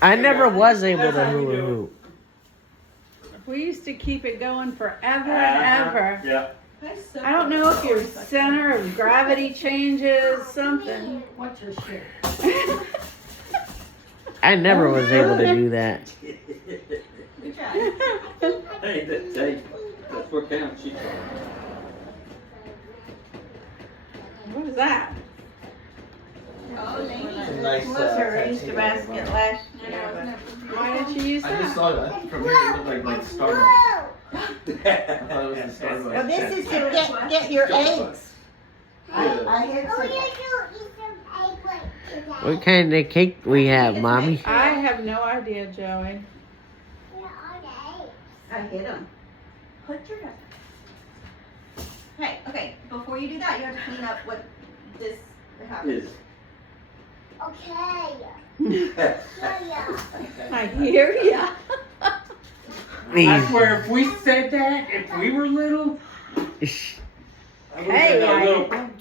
I never was able to hula hoop. We used to keep it going forever and ever. Yeah. I don't know if your center of gravity changes, something. What's your shit? I never was able to do that. Good job. Hey, that's what counts. She What is that? Oh, thank you. It's a nice Melissa used tattoo. to basket last I year. know. Why didn't you use I just that? saw that from here. It looked like Starbucks. I thought it was the Starbucks. Well, this is to get your eggs. I had some. What kind of cake we have, Mommy? I have no idea, Joey. I hit them. Put your. Hey, okay. Before you do that, you have to clean up what this happened. is. I hear ya. I swear, if we said that, if we were little, Hey,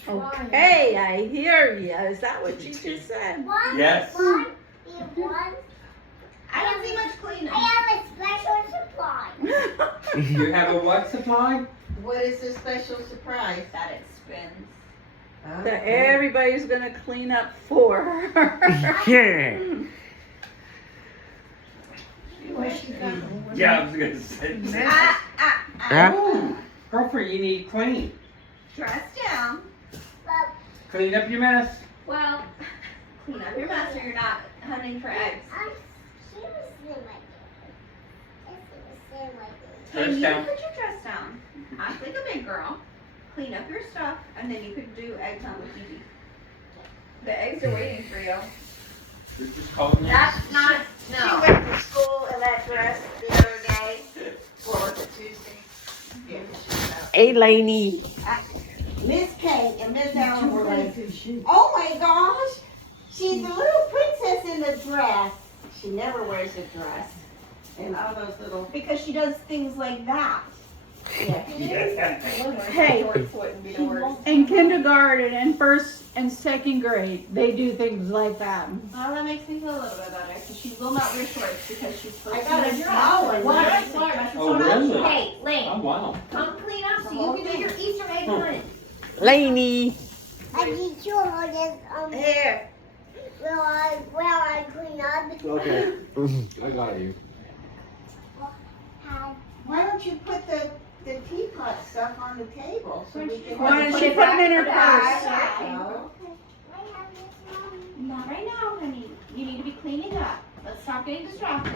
okay, I hear ya. Is that what you just said? Yes. I don't see much cleaning. You have a what supply? What is the special surprise that it spins? That everybody's gonna clean up for her. Yeah. Yeah, I was gonna say. Huh? Girlfriend, you need clean. Dress down. Clean up your mess. Well, clean up your mess or you're not hunting for eggs. Dress And you down. put your dress down. Act like a big girl. Clean up your stuff, and then you could do eggs on with Gigi. The eggs are waiting for you. You're just calling me. That's not. No. She went to school in that dress the other day. Or was it Tuesday? Hey, Lainey. Miss Kate and Miss Allen were like, oh my gosh, she's a little princess in the dress. She never wears a dress. And all those little, because she does things like that. Yeah. Hey, in kindergarten and first and second grade, they do things like that. Well, that makes me feel a little bit better, because she will not wear shorts, because she's supposed I to got wear a a small one. dress. Oh, really? Hey, Lane, Oh, wow. come clean up so you can do your Easter egg hunt. Lainey. Here. Will I clean up? Okay. I got you. Why don't you put the teapot stuff on the table so we can. Why don't she put them in her purse? No. Not right now, honey. You need to be cleaning up. Let's stop getting distracted.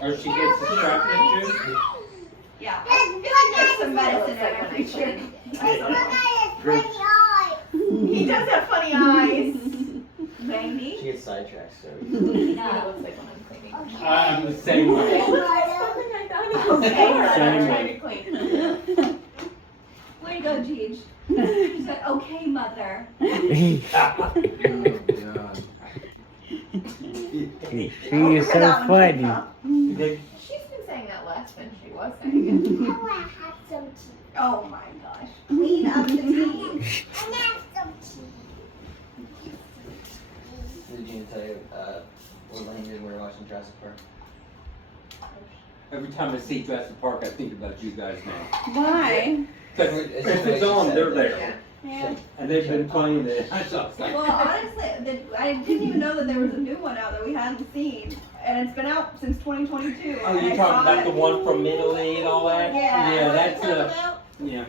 Or she gets distracted too. Yeah. I feel like there's some medicine in every drink. He does have funny eyes. Maybe. She gets sidetracked, so. No. I'm the same way. Same way. Way to go, Jeej. She said, okay, mother. She is so funny. She's been saying that less than she was saying it. Oh my gosh. Clean up the tea. Did Gina tell you what Lane did when we were watching Jurassic Park? Every time I see Jurassic Park, I think about you guys now. Why? Because if it's on, they're there. Yeah. And they've been playing it. I was like, Well, honestly, I didn't even know that there was a new one out that we hadn't seen. And it's been out since 2022. oh, you're talking about the one from Italy and all that? Yeah. Yeah, that's What are you a, talking about? yeah.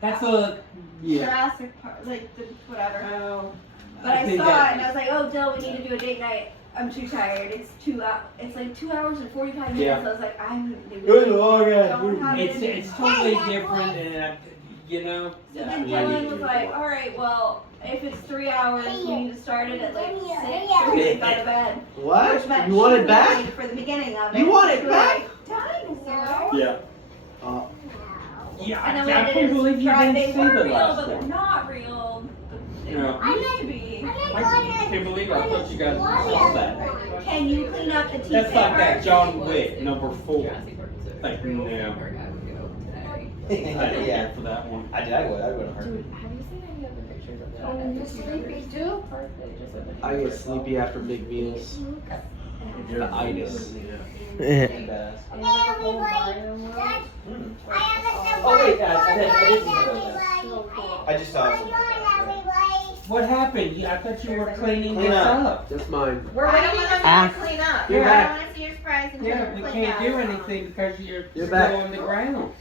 That's a, yeah. Jurassic Park, like the whatever. Oh. But I saw it and I was like, oh, Dill, we need to do a date night. I'm too tired. It's like 2 hours and 45 minutes. Yeah. I was like, I'm. It's totally different and, you know. So then Dylan was like, all right, well, if it's 3 hours, we need to start it at like 6 so we can go to bed. What? Which meant You want she it back? waited for the beginning of it. You want it She was back? like, dinosaur. Yeah. And Yeah, then I we can't did believe it. you didn't They see were the real, last but they're one. not real. They Yeah. used to be. I can't believe I thought you guys saw that. Can you clean up the tea That's like paper? that John Wick, number 4. Thank you, yeah. I didn't Yeah. care for that one. I would. I would have heard. Dude, have you seen any of the pictures of Oh, you're sleepy too? I get sleepy after big meals. The itis. Badass. Oh wait, guys, I didn't know I just saw it. What happened? I thought you were cleaning Clean this up. up. That's mine. We're waiting on them Ah. to clean up. You're I back. want to see your surprise and Yeah, we can't do anything because you're still back. on the ground.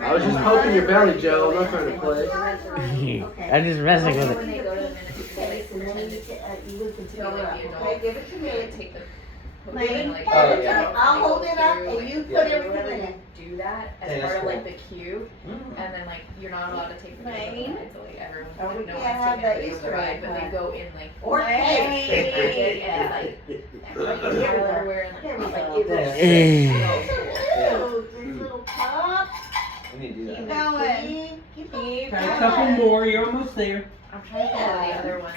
I was just poking your belly, Joe. I'm not trying to play. I'm just messing with When it. they go to the ministry, they pretend to go with the adult. Okay, give it to They me. take the Lane, like, Oh, yeah. I'll hold it up and you put everything in it. do that Hey, as that's part of cool. like the queue, and then like you're not allowed to take the Lane? until like everyone, Oh, we no can't one's have taking that a video of the Easter ride, egg but they hunt. go in like Or cake cake. and like everywhere and Here we like go. it looks Eh. Ooh, these little cups. We need to do Keep that. going. Keep going. Got a couple more. You're almost there. I'm trying to think what the other ones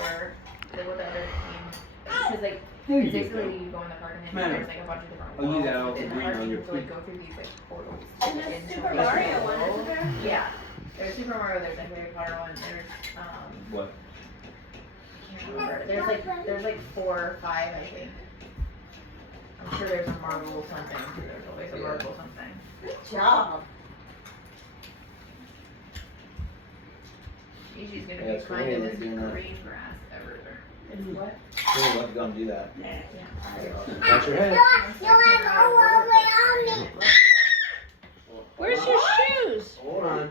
were, like what the other theme, because like There you basically go. you go in the park and then Madam, there's like a bunch of different I'll use that worlds all within to the green park, on your and so, like feet. go through these like portals. And the into Super the Mario world. one, isn't there? Yeah, there's Super Mario, there's a Harry Potter one, there's What? I can't remember. There's like 4 or 5 I think. I'm sure there's a Marvel something. There's always a Marvel something. Good job. Gigi's gonna Yeah, be it's cool. finding We're this doing that. green grass everywhere. It's what? We'll have to go and do that. Yeah. Watch your head. Where's your shoes? Hold on.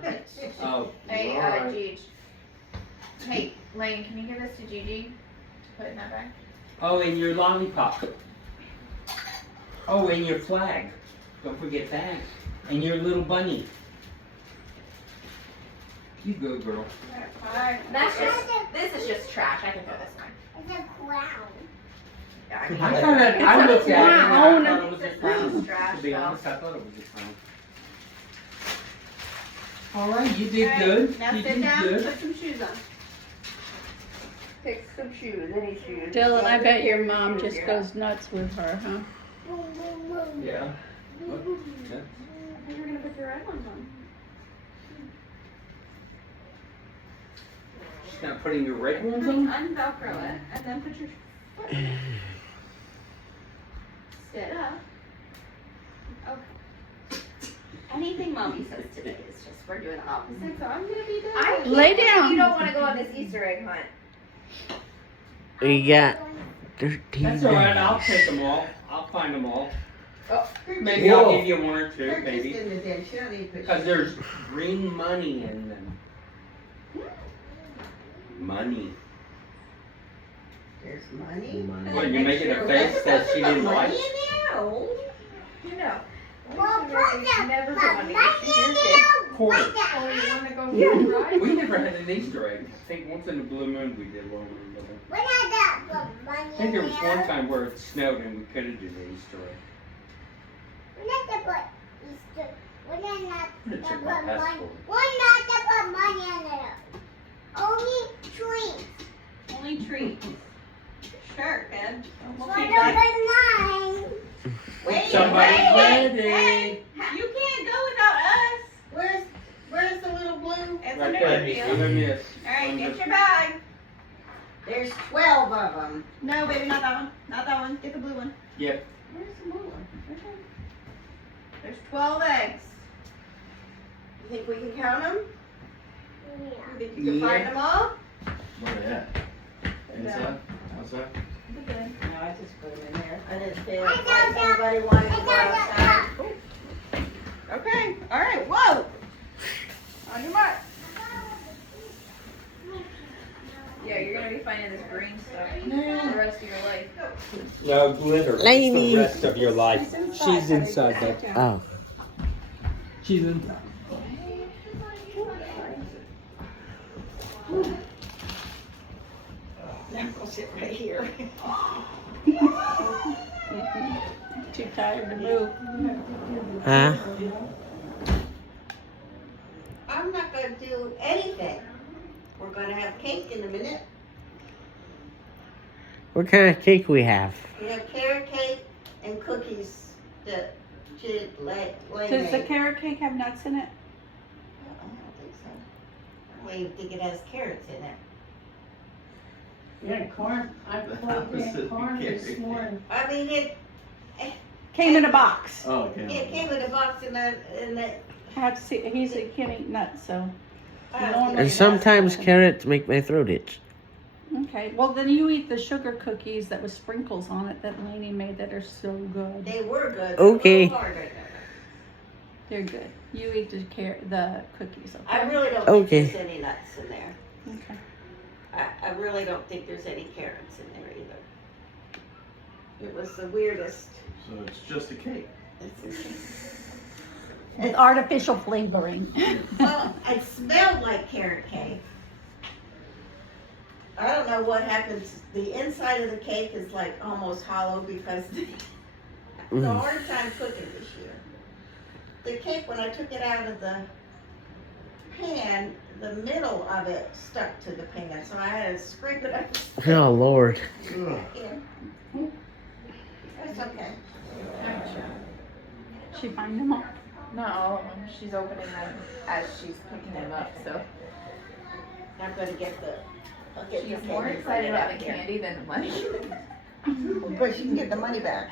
Oh. Hey, Alright. Gigi. Hey, Lane, can you give this to Gigi? Put it in that bag. Oh, and your lollipop. Oh, and your flag. Don't forget that. And your little bunny. You go, girl. That's just, this is just trash. I can throw this one. Yeah, I can I thought I looked at it and I thought it was a It's clown. trash, To be though. honest, I thought it was a clown. All right, you did good. Now You sit did down, good. put some shoes on. Pick some shoes, any shoes. Dylan, I bet your mom just goes nuts with her, huh? Yeah. You're gonna put your red ones on. She's not putting your red ones on? Unvelcro it, and then put your foot in it. Sit up. Okay. Anything mommy says today is just we're doing the opposite, so I'm gonna be doing it. Lay down. You don't wanna go on this Easter egg hunt. We got 13 That's all right, I'll days. take them all. I'll find them all. Oh, Maybe I'll give you 1 or 2, maybe. in the den, she don't need to put Because there's green money in them. Money. There's money. What, you making a face that she didn't like? Money in there? Oh. You know. Never put money in your kid. Course. Oh, you wanna go for a ride? We never had an Easter egg. I think once in a blue moon we did one. I think there was one time where it snowed and we couldn't do the Easter egg. Check my passport. Only trees. Only treats. Sure, Ken. We'll But keep that. mine. Wait, Somebody's wait, ready. hey, you can't go without us. Where's the little blue? It's Right under there, the field. under this. Alright, get your bag. There's 12 of them. No, baby, not that one. Not that one. Get the blue one. Yep. Where's the blue one? There's 12 eggs. You think we can count them? Yeah. You think you can find them all? Where they at? Inside? Outside? No, I just put them in there. I didn't feel I like don't know. anybody wanted to I go don't outside. know. Okay, alright, whoa! On your mark. Yeah, you're gonna be finding this green stuff for the rest of your life. No, glitter. Lainey. The rest of your life. She's inside that. Oh. She's inside. Now go sit right here. Too tired to move. Huh? I'm not gonna do anything. We're gonna have cake in a minute. What kind of cake we have? We have carrot cake and cookies that Lay Does the made. carrot cake have nuts in it? I don't think so. microwave think it has carrots in it. Yeah, corn. I Opposite corn this carrot. morning. I mean, it Came in a box. Oh, okay. it came in a box in the I have to see. He said he can't eat nuts, so. And sometimes carrots make my throat itch. Okay, well then you eat the sugar cookies that with sprinkles on it that Lainey made that are so good. They were good. Okay. They're good. You eat the cookies. Okay. I really don't Okay. think there's any nuts in there. Okay. I really don't think there's any carrots in there either. It was the weirdest. So it's just a cake. With artificial flavoring. Well, it smelled like carrot cake. I don't know what happens. The inside of the cake is like almost hollow because the hard time cooking this year. The cake, when I took it out of the pan, the middle of it stuck to the pan, so I had to scrape it up. Oh, Lord. Yeah. It's okay. She find them all. No, she's opening them as she's picking them up, so I'm gonna get the. I'll get the she's more candy excited right about out the here. candy than the money. But she can get the money back.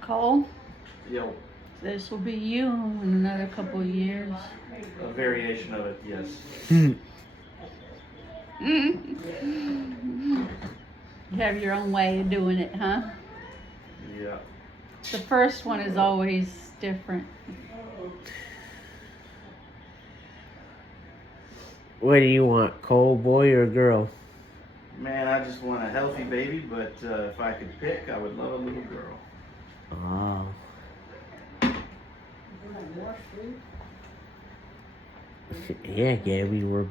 Cole, Yo, this will be you in another couple of years. a variation of it, yes. You have your own way of doing it, huh? Yeah. The first one is always different. What do you want, Cole, boy or girl? Man, I just want a healthy baby, but if I could pick, I would love a little girl. Oh. Yeah, Gabby, we're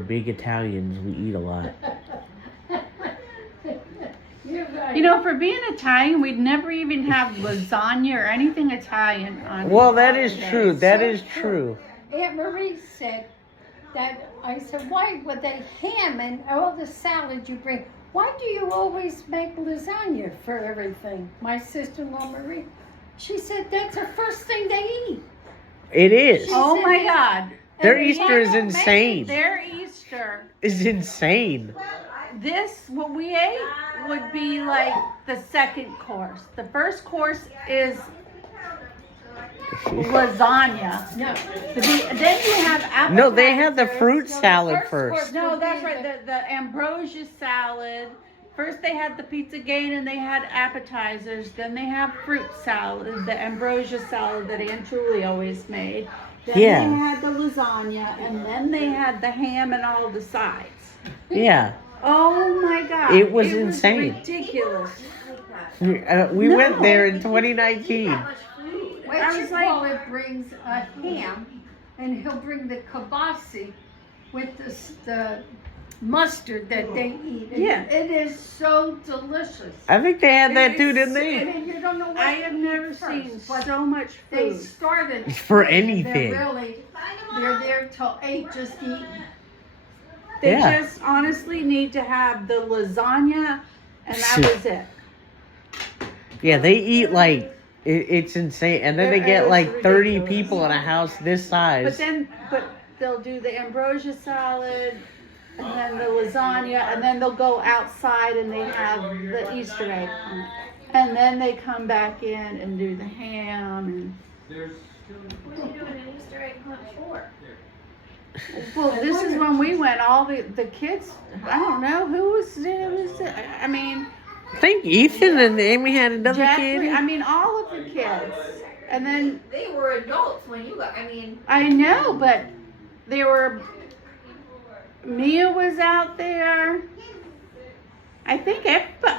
big Italians. We eat a lot. You know, for being Italian, we'd never even have lasagna or anything Italian on. Well, that is holidays. true. That is true. Aunt Marie said that, I said, why with the ham and all the salad you bring, why do you always make lasagna for everything? My sister-in-law Marie, she said that's the first thing they eat. It is. Oh my God. Their And Easter is they Make insane. Their Easter. It's insane. What we ate would be like the second course. The first course is lasagna. No, Then you have appetizers. No, they had the fruit salad first first. course- No, that's right. The ambrosia salad. First they had the pizza gain and they had appetizers. Then they have fruit salad, the ambrosia salad that Aunt Julie always made. Then Yeah. they had the lasagna and then they had the ham and all the sides. Yeah. Oh my God. It was insane. Ridiculous. We No. went there in 2019. I What was you call it brings a ham, and he'll bring the kibasi with the mustard that they eat. And Yeah. it is so delicious. I think they had that too, didn't I they? mean, you don't know what I have never first, seen but so much They food. started For anything. They're there till 8 just eating. They Yeah. just honestly need to have the lasagna and that was it. Yeah, they eat like it's insane, and then they get It's like 30 ridiculous. people in a house this size. But they'll do the ambrosia salad and then the lasagna and then they'll go outside and they have the Easter egg hunt. And then they come back in and do the ham and What are you doing an Easter egg hunt for? well, this is when we went. All the kids. I don't know who was it. I mean, I think Ethan and Amy had another Jeffrey. kid. I mean, all of the kids. And then They were adults when you got, I mean, I know, but they were. Mia was out there. I think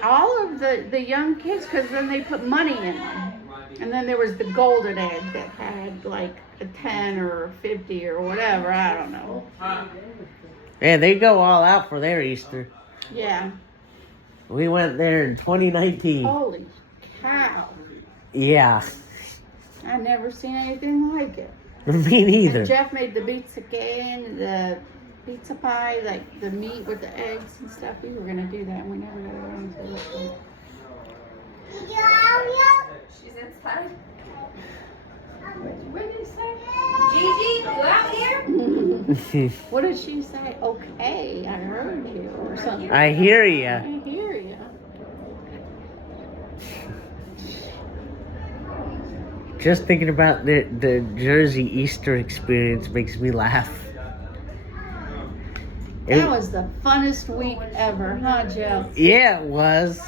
all of the young kids, because then they put money in them. And then there was the golden egg that had like a 10 or 50 or whatever. I don't know. Yeah, they go all out for their Easter. Yeah. We went there in 2019. Holy cow. Yeah, I've never seen anything like it. me neither. And Jeff made the pizza again, the pizza pie, like the meat with the eggs and stuff. We were gonna do that and we never got around to it. She's inside. What did you say? Gigi, you out here? What did she say? Okay, I heard you or something. I hear ya. I hear you. Just thinking about the Jersey Easter experience makes me laugh. That was the funnest week ever, huh, Joe? Yeah, it was.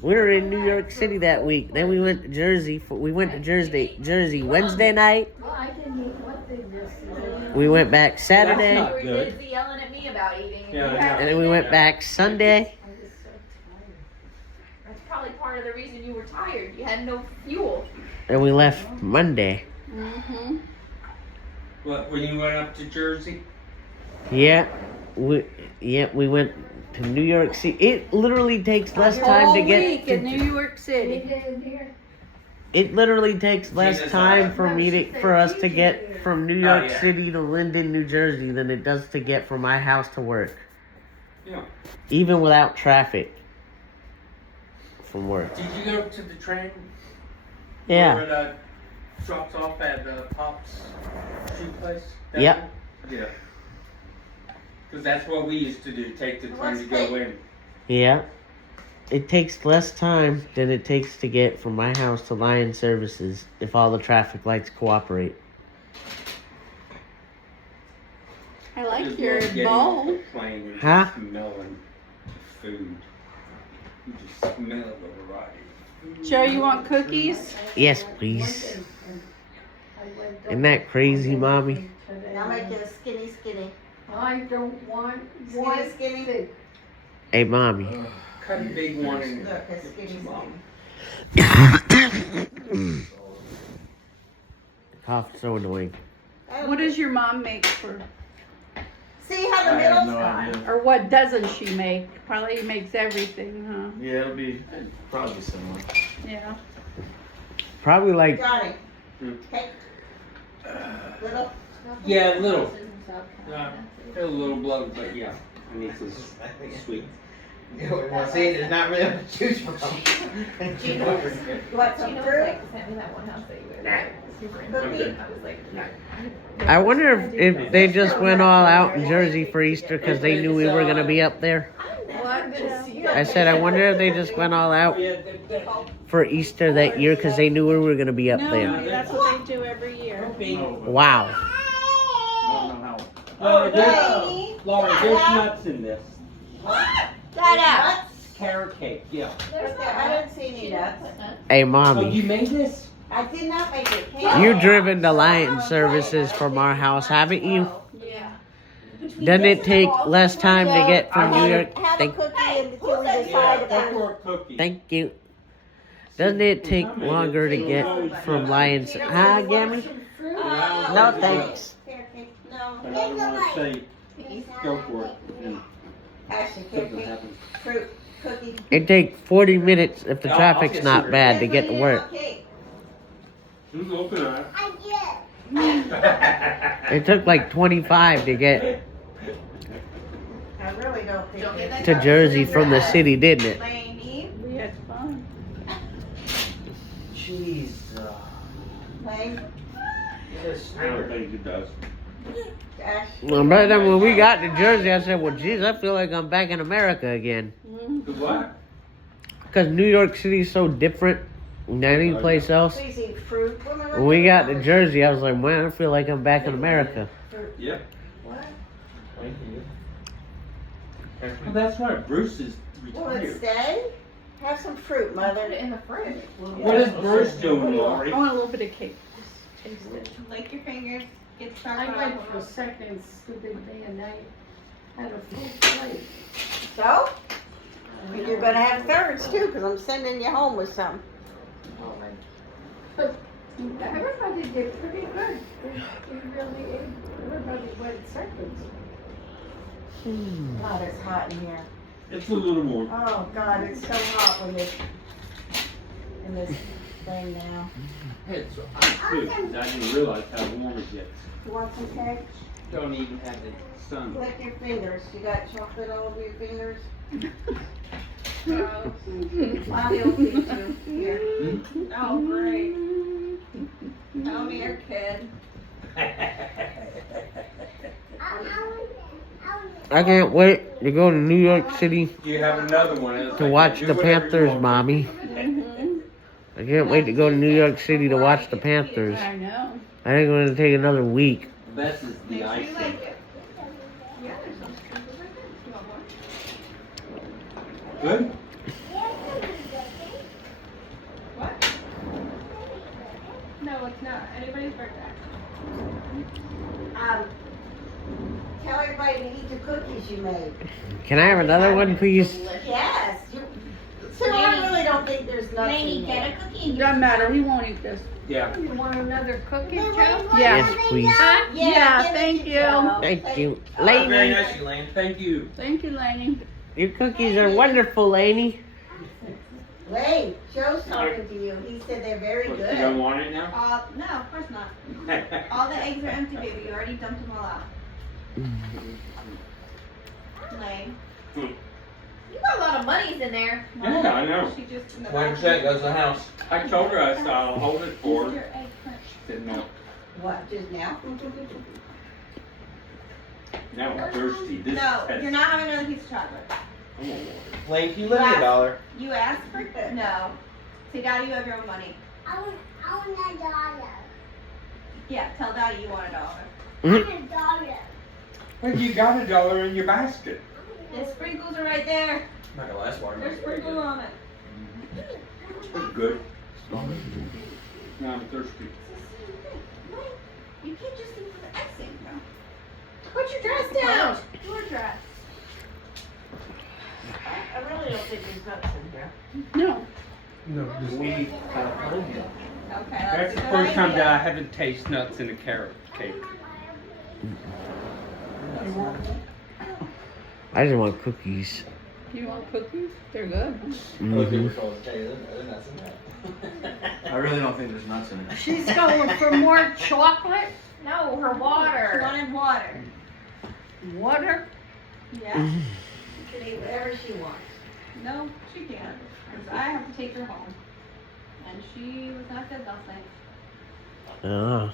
We were in New York City that week. Then we went to Jersey. We went to Jersey Wednesday night. Well, I didn't eat one thing this season. We went back Saturday. That's You were good. busy yelling at me about eating. Yeah, And then we went back Sunday. I'm just so tired. That's probably part of the reason you were tired. You had no fuel. And we left Monday. Mm-hmm. What, when you went up to Jersey? Yeah. We went to New York City. It literally takes less time to get week in New York We City. did here. It literally takes less Jesus, time for no, she for us said to she get did. from New Oh, York yeah. City to Linden, New Jersey than it does to get from my house to work. Yeah. Even without traffic from work. Did you go to the train? Yeah. Where it drops off at Pop's shoe place? That Yep. one? Yeah. Because that's what we used to do, take the train to go in. Yeah. It takes less time than it takes to get from my house to Lion Services if all the traffic lights cooperate. I like Just your love getting bowl. off the plane and Huh? just smelling food. You just smell the variety. Joe, you want cookies? Yes, please. Isn't that crazy, Mommy? I'll make you a skinny, skinny. I don't want Skinny, one skinny. thing. Hey, Mommy. Cut a big one and Look, a skinny, skinny. Cough's so annoying. What does your mom make for, See how the I have middle's no gone? idea. or what doesn't she make? Probably makes everything, huh? Yeah, it'll be probably similar. Yeah. Probably like Johnny. Hmm. Cake. Little. yeah, a little. A little bloated, but yeah. And it's sweet. Well, see, there's not really much to choose from. You want some Gino fruit? like sent me that one house that you were like, super Cookie? into. I was like, I wonder if they just went all out in Jersey for Easter because they knew we were going to be up there. I said, I wonder if they just went all out for Easter that year because they knew we were going to be up No, there. that's what they do every year. Wow. I don't know how. Laura, there's nuts in this. Got out. Carrot cake, yeah. I didn't see any nuts. Hey, Oh, Mommy. you made this? I did not make it. Cake. You've driven to Lion Services from our house, haven't you? Yeah. Doesn't it take less time to get from New York? Have a Thank, cookie until we Yeah, decide go about for a cookie. thank you. Doesn't it take longer to get from Lion Services? Huh, Gammy? No, thanks. carrot cake. No. And I don't want to say, go for it. And Actually, carrot something cake, happens. fruit, cookie. It takes 40 minutes if the I'll traffic's get not sugar. bad to get to work. Cake. Who's looking at I It took like 25 to get I really don't think. Don't get that to Jersey from the city, didn't it? Laney, We had fun. Jeez. Lane, I don't think it does. Ash. Well, but then when we got to Jersey, I said, well, geez, I feel like I'm back in America again. The what? Because New York City's so different than any place else. Please eat fruit. When we got to Jersey, I was like, man, I feel like I'm back in America. Yep. What? Thank you. Well, that's right. Bruce is Will it retired. stay? Have some fruit, Put mother. it in the fridge. What is Bruce doing, Lori? I want a little bit of cake. Just taste it. Lick your fingers. Get I started. went for seconds stupid day and night. Had a full plate. So? You're gonna have thirds too, because I'm sending you home with some. Oh, but everybody did pretty good. They really ate. Everybody went seconds. God, it's hot in here. It's a little more. Oh, God, it's so hot with this, in this thing now. It's I too. I didn't realize how warm it gets. You want some cake? Don't even have the sun. Lick your fingers. You got chocolate all over your fingers? Mommy will feed you. Here. Oh, great. Tell me your kid. I can't wait to go to New York City You have another one. to watch the Panthers, Mommy. Mhm. I can't wait to go to New York City to watch the Panthers. I know. I think it's gonna take another week. The best is the icing. Good? No, it's not anybody's birthday. Tell everybody to eat the cookies you made. Can I have another one, please? Yes. So I really don't think there's nuts in there. cookie. Doesn't matter, he won't eat this. Yeah. You want another cookie, Joe? Yeah. Yes, please. Yeah, give it thank to you. Joe. Thank you. Very Lainey, nice, Elaine. Thank you. Thank you, Laney. your cookies are wonderful, Lainey. Wait, Joe's talking to you. He said they're very What, you don't good. want it now? No, of course not. All the eggs are empty, baby. You already dumped them all out. Lame. You got a lot of monies in there. Yeah, I know. She just 20% goes to the house. I told her I'll hold it for Here's her. your egg crunch. She said no. What, just now? Now I'm thirsty. This No, has- you're not having another piece of chocolate. Come on, Lane, can you lend me $1? You asked for it? No. Say, Daddy, you have your own money. I want a dollar. Yeah, tell Daddy you want $1. I want a dollar. Well, you got $1 in your basket. The sprinkles are right there. Not gonna last water. There's sprinkles on it. That's good. Now I'm thirsty. You can't just eat the icing, bro. Put your dress down. Your dress. I really don't think there's nuts in here. No. We, Okay, that's the first time that I haven't tasted nuts in a carrot cake. I just want cookies. You want cookies? They're good. Mhm. I really don't think there's nuts in it. She's going for more chocolate, No, her water. She wanted water. water. Yeah. She can eat whatever she wants. No, she can't. 'Cause I have to take her home. And she was not good last night. Ah.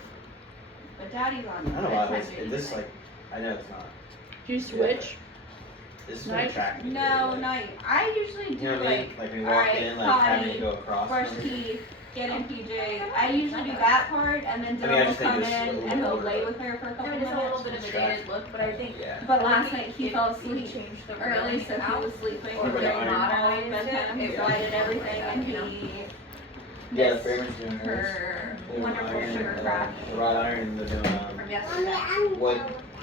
But Daddy's on I don't know why this like, I know it's not. Do you switch? This is Nice. attractive. No, not you. I usually do You know what I mean? like Like when you all walk right, in, like having to potty, go across. brush them. teeth, get in PJ. I usually do that part, and then I mean, I Dylan will just think come this is a in little and he'll older. lay with her for a couple minutes. bit of a dated look, but I think. Yeah. But last night he fell asleep changed the early, so he was sleeping Or during iron. all bedtime. He lighted everything, and he Yeah, the Fairman's doing hers. her Doing wonderful iron, sugar crack The wrought iron and the from yesterday. wood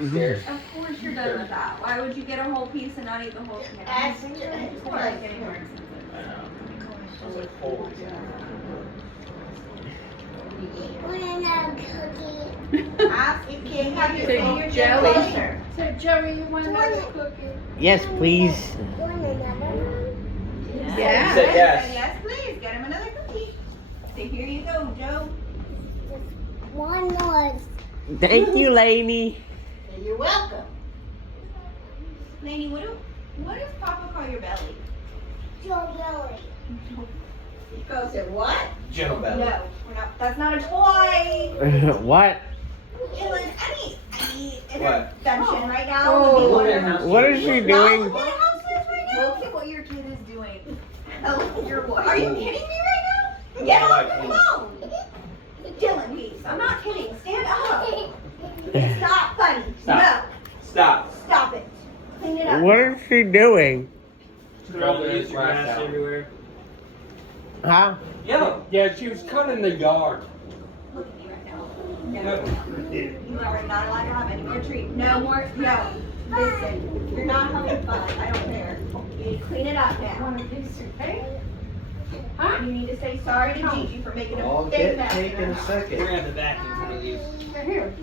stairs. Of course you're done with that. Why would you get a whole piece and not eat the whole thing? Ask Of course, getting more expensive. I know. I was like, holy Want another cookie? Ask if you can't have your Say finger jelly. closer. So Joey, you want another cookie? Yes, please. Want another one? Yeah. You said yes. Yes, please. Get him another cookie. So here you go, Joe. One more. Thank you, Lainey. You're welcome. Laney, what does Papa call your belly? Joe Belly. He goes, "Said what?" Joe Belly. No, we're not. That's not a toy. What? Dylan, I need an What? intervention right now. Oh. Would be wonderful. What is she doing? Look at house right now. Look at what your kid is doing. Oh, you're what? Are you kidding me right now? Get off your phone. Dylan, please. I'm not kidding. Stand up. It's not funny. Stop. Stop. No. Stop it. Clean it up. What is she doing? Throw the grass everywhere. Huh? Yeah, she was cutting the yard. Look at me right now. No. You are not allowed to have any more treats. No more. No. Listen. You're not having fun. I don't care. You need to clean it up now. Want a piece of cake? You need to say sorry to Gigi for making I'll a big get mess. cake in a We're second. gonna have the vacuum for you. Here,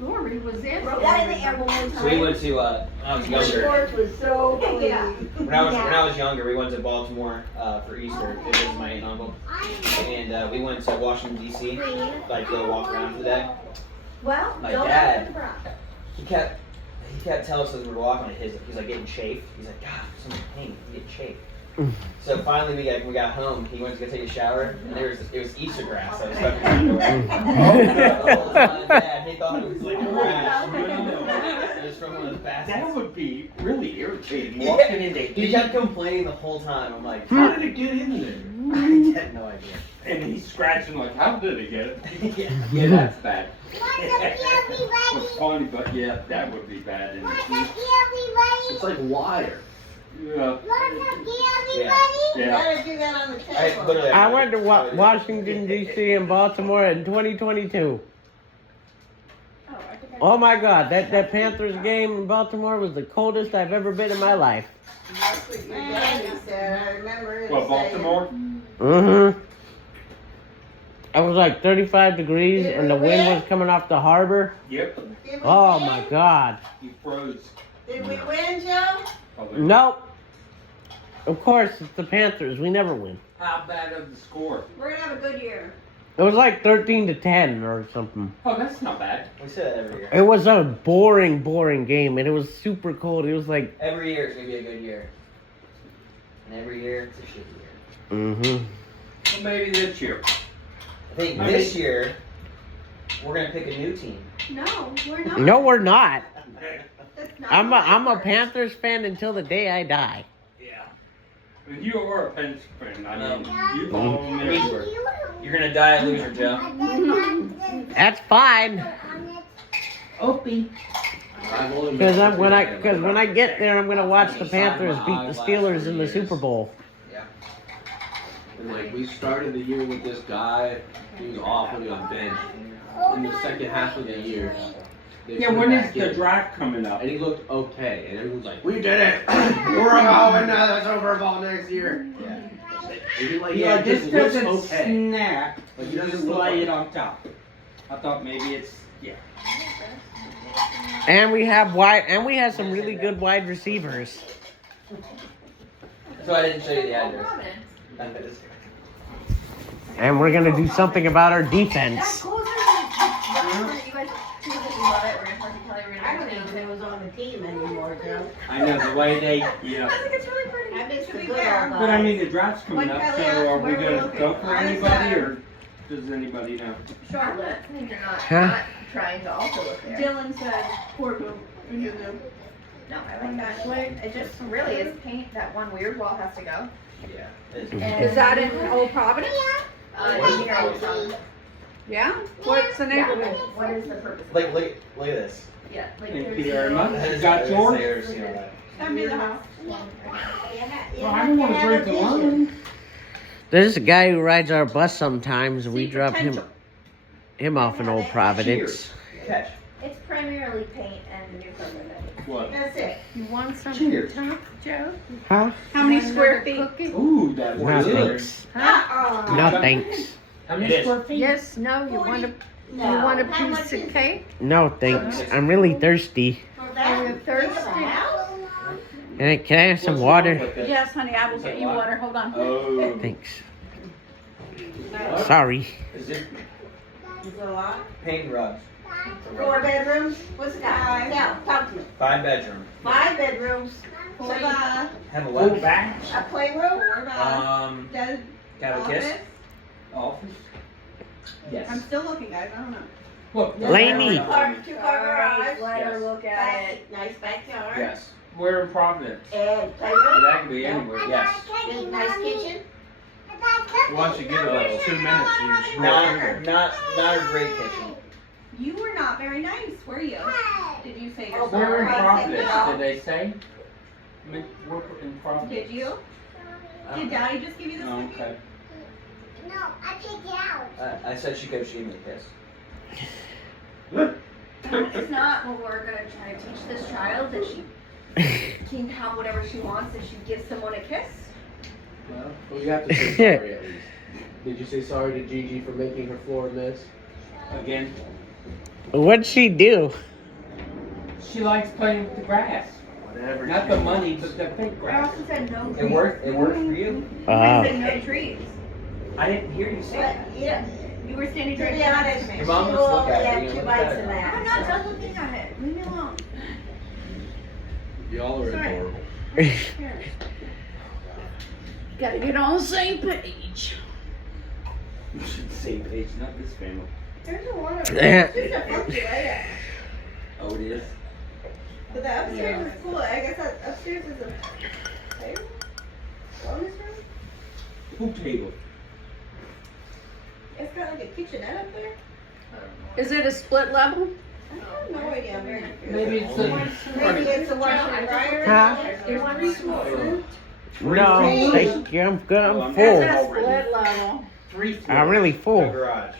Lori was in. Throw that in the air one more time. So we went to when I was younger. George was so Pick it up. pleased. When I was younger, we went to Baltimore for Easter. It was my aunt and uncle, and we went to Washington D.C. Like go walk around for the day. Well, My don't dad. ask for the bra. He kept telling us as we were walking, he's like getting chafed. He's like, God, so much pain. He's getting chafed. So finally we got home. He went to go take a shower, and it was Easter grass. I was stuck in the door. Dad, he thought it was like grass. It was from one of the baskets. That would be really irritating. Walking into He kept complaining the whole time. I'm like, how did it get in there? I had no idea. And he's scratching like, how did it get it? Yeah. Yeah, that's bad. What's up, everybody? It's funny, but yeah, that would be bad. What's up, everybody? It's like wire. Yeah. What's up, everybody? You Yeah. gotta do that on the table. Literally, I went to Washington, D.C. and Baltimore in 2022. Oh my God, that Panthers game in Baltimore was the coldest I've ever been in my life. That's what your daddy said. I remember him What, saying. Baltimore? Mm-hmm. It was like 35 degrees and the wind was coming off the harbor. Yep. Did we Oh win? my God. He froze. Did we win, Joe? Probably. Nope. Of course, it's the Panthers. We never win. How bad of the score? We're gonna have a good year. It was like 13-10 or something. Oh, that's not bad. We say that every year. It was a boring game, and it was super cold. It was like, Every year it's gonna be a good year. And every year it's a shitty year. mm-hmm. Well, maybe this year. I think this year we're gonna pick a new team. No, we're not. No, we're not. That's not I'm how a that Panthers fan until the day I die. Yeah. And you are a Pens fan. I mean, you Mhm. follow them everywhere. You're gonna die a loser, Joe. That's fine. Opie. Because when I get there, I'm gonna watch the Panthers beat the Steelers in the Super Bowl. And like we started the year with this guy, he was awful, he got benched. In the second half of the year, they Yeah, put when him is back the in, draft coming up? and he looked okay, and everyone's like, "We did it! We're going to the Super Bowl next year." Yeah. And he like, Yeah, just this looks doesn't okay. snap. Like, he You doesn't just look lay like- it on top. I thought maybe it's, yeah. And we have some really good wide receivers. That's why I didn't show you the address. And we're gonna do something about our defense. I don't even know who was on the team anymore, Joe. I know the way they, yeah. I think it's really pretty. I missed To the be good fair. old But I days. mean, the draft's coming up, so are we gonna go for anybody, or does anybody know? Charlotte, you're not, Huh? not trying to also look there. Dylan said, poor boo. No, I like that. It just really is paint. That one weird wall has to go. Yeah. Is that in Old Providence? Here all the time. Yeah? What's the neighborhood? What is the purpose? Like look at this. Yeah, like Thank there's you very no- much. You got yours? Send me the house. Well, I don't wanna drink alone. There's a guy who rides our bus sometimes, and we drop him off in Old Providence. Catch. It's primarily paint and new cover. What? That's it. You want something Cheers. tough, Joe? Huh? How many Want square another feet? cookie? Ooh, that's No good. thanks. Huh? No thanks. How many square feet? Yes, no, you want a No. you want a How much piece is of cake? No thanks. I'm really thirsty. for that? Are you thirsty? For the house? Can I have some water? Yes, honey, I will get you water. Hold on. Oh. Thanks. Sorry. Is it Is it a lot? paint rugs? 4 bedrooms? What's it got? No, talk to me. 5 bedroom. 5 bedrooms. What Have Have a Go what? back. a playroom? Have a kiss? Office. Yes. I'm still looking, guys. I don't know. Look. Laney. 2-car garage. Let her Yes. look at it. Nice backyard. Yes. We're in Providence. And So playroom. that could be anywhere. Yes. And nice kitchen. Once you give it like 2 minutes, you just Not a great kitchen. You were not very nice, were you? Did you say you're We're in sorry? Providence, did they say? I mean, we're in Providence. Did you? Did Daddy just give you this Oh, cookie? okay. No, I take it out. I said she could. She gave me a kiss. It's not what we're gonna try to teach this child that she can have whatever she wants if she gives someone a kiss. Well, you have to say sorry at least. Did you say sorry to Gigi for making her floor a mess? Again, What'd she do? she likes playing with the grass. Whatever. Not the money, but the fake I grass. also said no trees. It worked for you? I said no trees. I didn't hear you say that. But, yeah, You were standing to right be there. honest, she Your will mom must look only at it, have you 2 know, bites look of at that. I'm not done looking at it. Leave me alone. Y'all are Sorry. adorable. Gotta get on the same page. Same page, not this family. There's a one of Yeah. It's just a funky layout. Oh, it is? But the upstairs is cool. I guess that upstairs is a table? Wellness room? Pool table. It's got like a kitchenette up there? Is it a split level? I have no idea. I'm very confused. Maybe it's a. Maybe it's a washer and dryer. Huh? There's three floors. No, thank you. I'm good. Oh, I'm I'm full. It's full. a split level. 3 floors. I'm really The full. garage.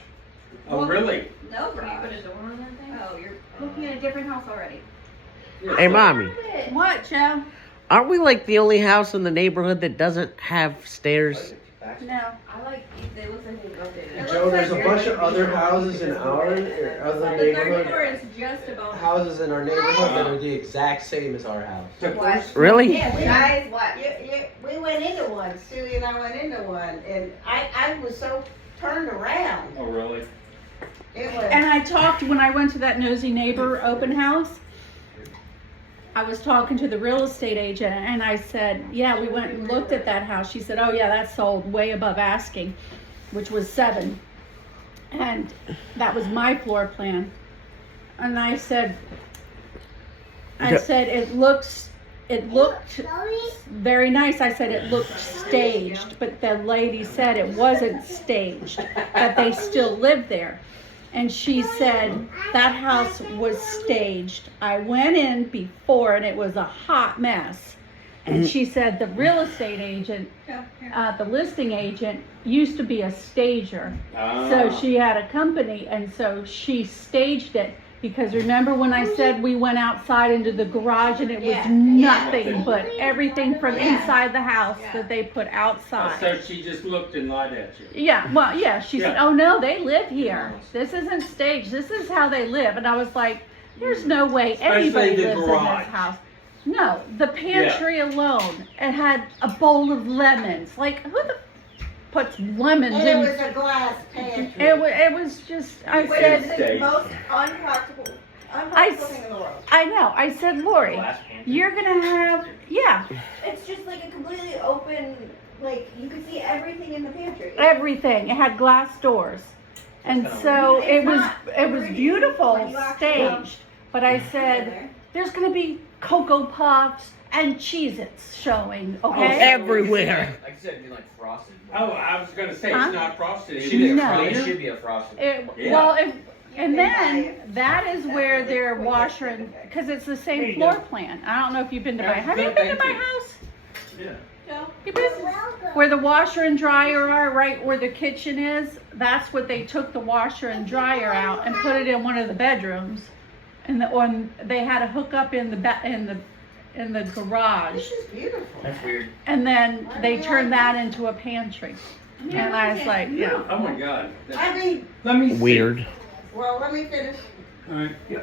Oh, really? No, garage. Oh, you're looking at a different house already. Hey, mommy, What, Joe? aren't we like the only house in the neighborhood that doesn't have stairs? No. I like, it looks like they've updated. Joe, there's a bunch of other houses in our, or other The third neighborhood, floor is just about. houses in our neighborhood that are the exact same as our house. The first, Really? Yeah, Guys, what? we went into one. Susie and I went into one, and I was so turned around. oh, really? It was. And I talked, when I went to that Nosy Neighbor open house, I was talking to the real estate agent and I said, yeah, we went and looked at that house. She said, oh yeah, that's sold way above asking, which was 7. And that was my floor plan. And I said, it looked very nice. I said, it looked staged, but the lady said it wasn't staged, that they still live there. And she said, that house was staged. I went in before and it was a hot mess. And she said the real estate agent, the listing agent, used to be a stager. So she had a company and so she staged it. Because remember when I said we went outside into the garage and it was nothing but everything from inside the house that they put outside. So she just looked and lied at you. Yeah, well, yeah, she said, oh no, they live here. This isn't staged. This is how they live. And I was like, there's no way anybody the lives in garage. this house. No, the pantry alone, it had a bowl of lemons. Like, who the puts lemons And in? it was a glass pantry. It was just, I Which said, is the most unpractical thing in the world. I know, I said, Lori, Glass pantry. you're gonna have, yeah, It's just like a completely open, like, you could see everything in the pantry. everything. It had glass doors. And so It's it was not pretty beautiful, when you actually staged. But I said, there's gonna be Cocoa Puffs and Cheez-Its showing, okay? Everywhere. Like I said, you like frosted. Oh, I was gonna say, Huh? it's not frosted. It Is should be a, No. it should be a frosted. Yeah. Well, and then that is where their washer and, because it's the same floor plan. I don't know if you've been to my, have you been to my house? Yeah. You been? Where the washer and dryer are, right where the kitchen is, that's what they took the washer and dryer out and put it in one of the bedrooms. And they had a hookup in the garage. This is beautiful. That's weird. And then they turned that into a pantry. And I was like, yeah. Oh my God. I mean, Let me see. Weird. well, let me finish. All right. Yeah.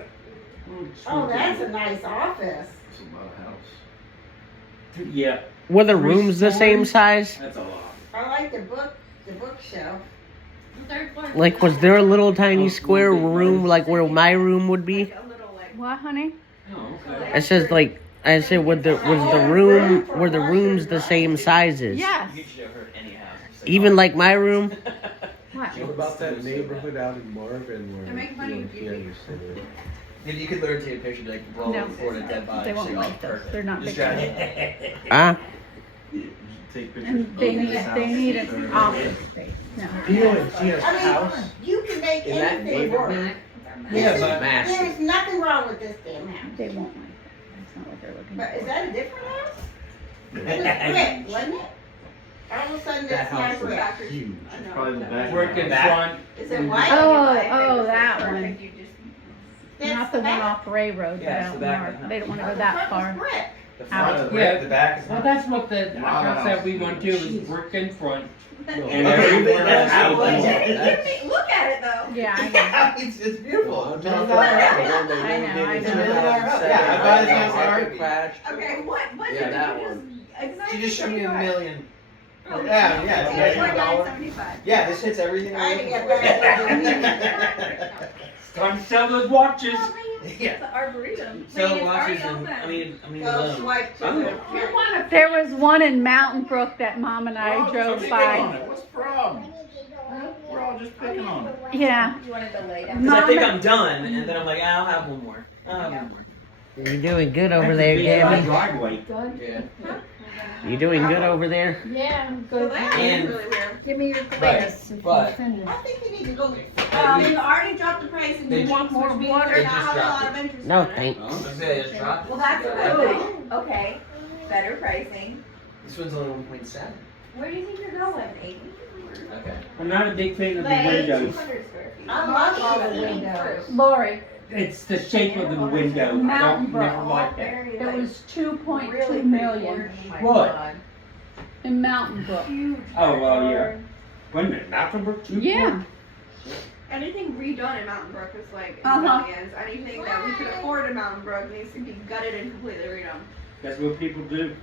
Oh, that's a nice office. It's a lot of house. Yeah, Were the rooms the same size? that's a lot. I like the bookshelf. Like, was there a little tiny square room like where my room would be? What, honey? Oh, okay. It says like, I said, were the rooms the same sizes? Yes. You should have heard any house. It's like, Even like my room? What? What about that neighborhood out in Marvin where They're making fun of you, he understood it? If you could literally take a picture, like blow No. up before the dead body. They won't say, oh, like this. perfect. They're not Just big try enough. it. Ah, Take pictures. And they of need, this house. they need an office space. No. You know Gina's I mean, house you can make in that anything work. neighborhood? Yeah, This but is- massive. There's nothing wrong with this damn house. They won't like that. That's not what they're looking But is for. that a different house? It was brick, wasn't it? All of a sudden, That it's house not was brick. huge. Probably the back. Brick in Back. front. Is it white? Oh, that one. That's Not the one back. off Ray Road, but Yeah, it's out the in back Mark. of the They don't want to Oh, go the that front far. was brick. The front is Yeah. brick, the back is Well, not. that's what the house that we went to is brick in front. And Okay, everywhere that's else what was I wall. want. Look at it though. Yeah, I know. Yeah, it's beautiful. I'm It's talking not about bad. the one they I know, I renovated in know. 2007. Yeah, I buy the Right house next to already. the crash. Okay, what Yeah, did that you one. just exactly? She just showed me a say? million. Oh, Yeah, yeah, it's It's like like $9.75. $9.75. Yeah, this hits everything. I I'm didn't looking get for. that. It's time to sell those watches. Yeah. The Arboretum. So It's already Washington, open. I mean Go alone. swipe to the. There was one in Mountain Brook that Mom and I drove Pick on by. it. What's the problem? We're all just picking on it. Yeah. You wanted to lay down. Because I think Mama- I'm done, and then I'm like, I'll have one more. You're doing good over That's a there, big Gabby. driveway. Yeah. You doing good over there? Yeah, So good. that And- is really weird. Give me your glass if you but- finish. I think you need to go. You already dropped the price and They you want more They water. just Now have a dropped lot of interest. No in it. thanks. Well, that's good. Okay. Better pricing. This one's only 1.7. Where do you think you're going? 80? Okay. I'm not a big fan of the Like windows. 200 square feet. I love all the windows. Lori, It's the shape of the window. I Mountain don't never Brook. like that. it was 2.2 million What? in Mountain Brook. Oh, well, yeah. Wait a minute, Mountain Brook 2? Yeah. Anything redone in Mountain Brook is like Uh-huh. millions. Anything that we could afford in Mountain Brook needs to be gutted and completely redone. That's what people do.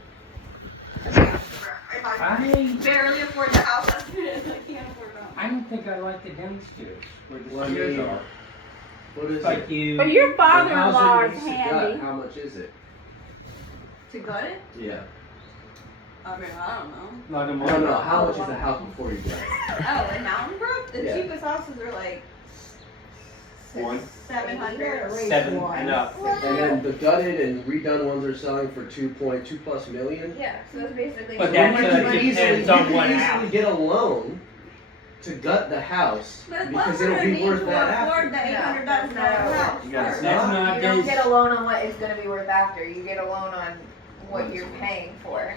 If I I barely afford the house, that's it. I can't afford that. I don't think I like the downstairs where the Well, I stairs mean, are. What is It's it? like you. But your The father-in-law house is that needs to handy. gut, how much is it? To gut it? Yeah. I mean, I don't know. Lot of No, money. no. How much is the house before you gut? Oh, in Mountain Brook, the Yeah. cheapest houses are like One. 700. 7 and up. And then the gutted and redone ones are selling for 2.2+ million. Yeah, so it's basically. But You that could depends on easily what house. get a loan to gut the house But because we're it'll gonna be need worth to that afford after. the $800 house. You gotta first. That's stop. not You don't this. get a loan on what it's gonna be worth after. You get a loan on what you're paying for.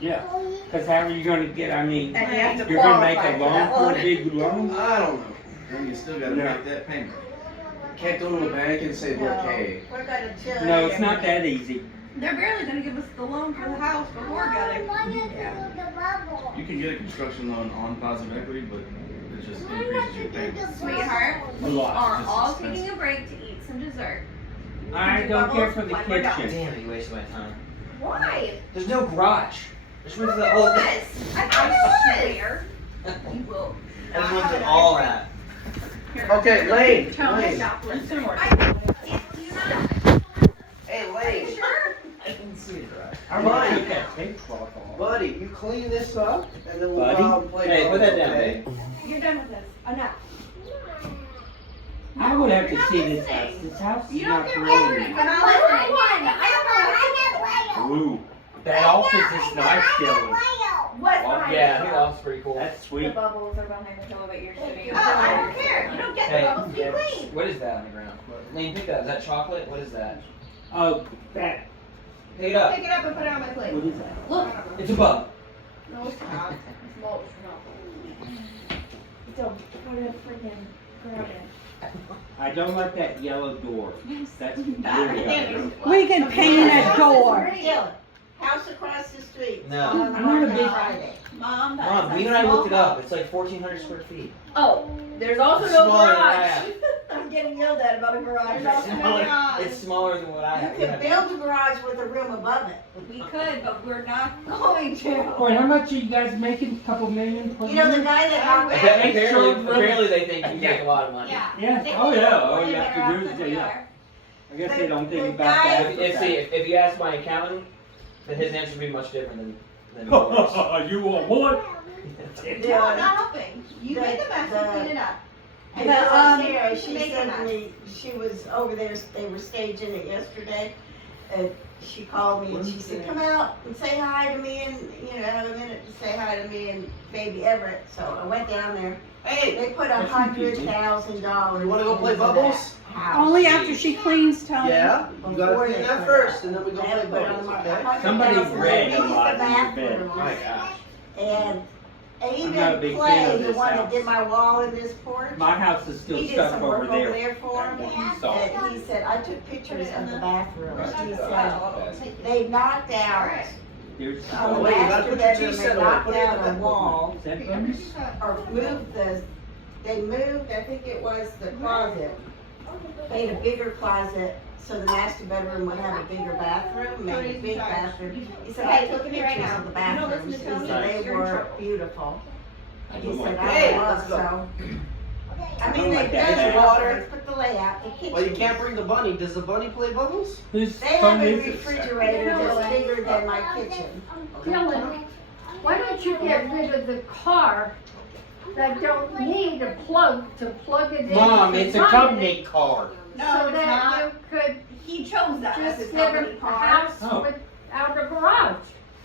Yeah. Because how are you going to get, I mean, And you have to you're going to make qualify a for that loan for a loan. big loan? I don't know. Then you still gotta No. make that payment. Can't go to a bank and say, look, hey, We're gonna chill. No, it's not that easy. They're barely gonna give us the loan for the house before gutting. You can get a construction loan on positive equity, but it just increases your payment. Sweetheart, A we lot. are Just all expensive. taking a break to eat some dessert. I don't care for the kitchen. Damn, you wasted my time. Why? There's no garage. There's room for the There whole was. thing. I thought it was. You will. There's room for all that. okay, Lane, Tony, Lane. stop listening. Hey, Are Lane, you sure? I didn't see the garage. I want to take that tablecloth off. buddy, you clean this up and then we'll Buddy? go out and play Hey, put that down, okay? babe. You're done with this. Enough. I would have to You're see not this house. listening. This house is You don't not get really. recorded. You're not listening. I don't know. Ooh, that office is nice, Dylan. What's Oh, behind yeah, I the think the pillow? office is pretty cool. That's The sweet. bubbles are behind the pillow, but you're sitting in Oh, I don't care. You don't get the Hey, bubbles. Be yeah, clean. what is that on the ground? Lane, pick that. Is that chocolate? What is that? Oh, that. Pick it up. Pick it up and put it on my plate. What is that? Look. It's a bug. No, it's not. It's mulch. No. Don't put it freaking grab it. I don't like that yellow door. That's really ugly. We can paint a door. Dylan, house across the street. No. On I'm not a big- Friday. Mom, that's Mom, a you and I small looked it up. house. It's like 1,400 square feet. Oh, there's also It's no smaller than I garage. have. I'm getting yelled at about a garage. It's There's also no smaller, garage. it's smaller than what I have. You could build a garage with a room above it. We could, but we're not going to. Boy, how much are you guys making? A couple million per You know, the year? guy that knocked Apparently they think you make a lot of money. Yeah. Yeah. Oh, yeah. All you have to do is, yeah. I guess they don't think The about guy- that. If you ask my accountant, then his answer would be much different than yours. You want what? No, I'm not helping. You made the mess and clean it up. And Sarah, she said to me, she was over there, they were staging it yesterday, and she called me and she said, come out and say hi to me and, you know, have a minute to say hi to me and baby Everett. So I went down there. Hey, They put $100,000. you wanna go play into bubbles? that house. Only after she cleans, Tony. Yeah, you gotta Before clean they that put first it and then we go They play had to put bubbles, on okay? Somebody $100,000. read They a used lot the in your bed. bathroom. My gosh. And I'm not a big even fan of Clay, the this one that house. did my wall in this porch, My house is still he did stuck some over work there. over there for That me. one you saw. And he said, I took pictures of the bathrooms. He said, Right. they knocked out, There's on the wait, you gotta master put your bedroom, tea they set away. knocked Put it in out the a back. wall, Is that bonus? or moved they moved, I think it was the closet. Made a bigger closet, so the master bedroom would have a bigger bathroom, made a big bathroom. He said, I took pictures of the bathrooms, he said they were beautiful. He said, Hey, I let's love go. so. I mean, they does water, put the layout, the kitchen. Well, you can't bring the bunny. Does the bunny play bubbles? Whose They have phone a is it? refrigerator that's bigger than my kitchen. Dylan, why don't you get rid of the car that don't need a plug to plug it in? Mom, to it's a run it, company car. No, So it's that not. you could He chose that as just his get company a car. house Oh. without a garage.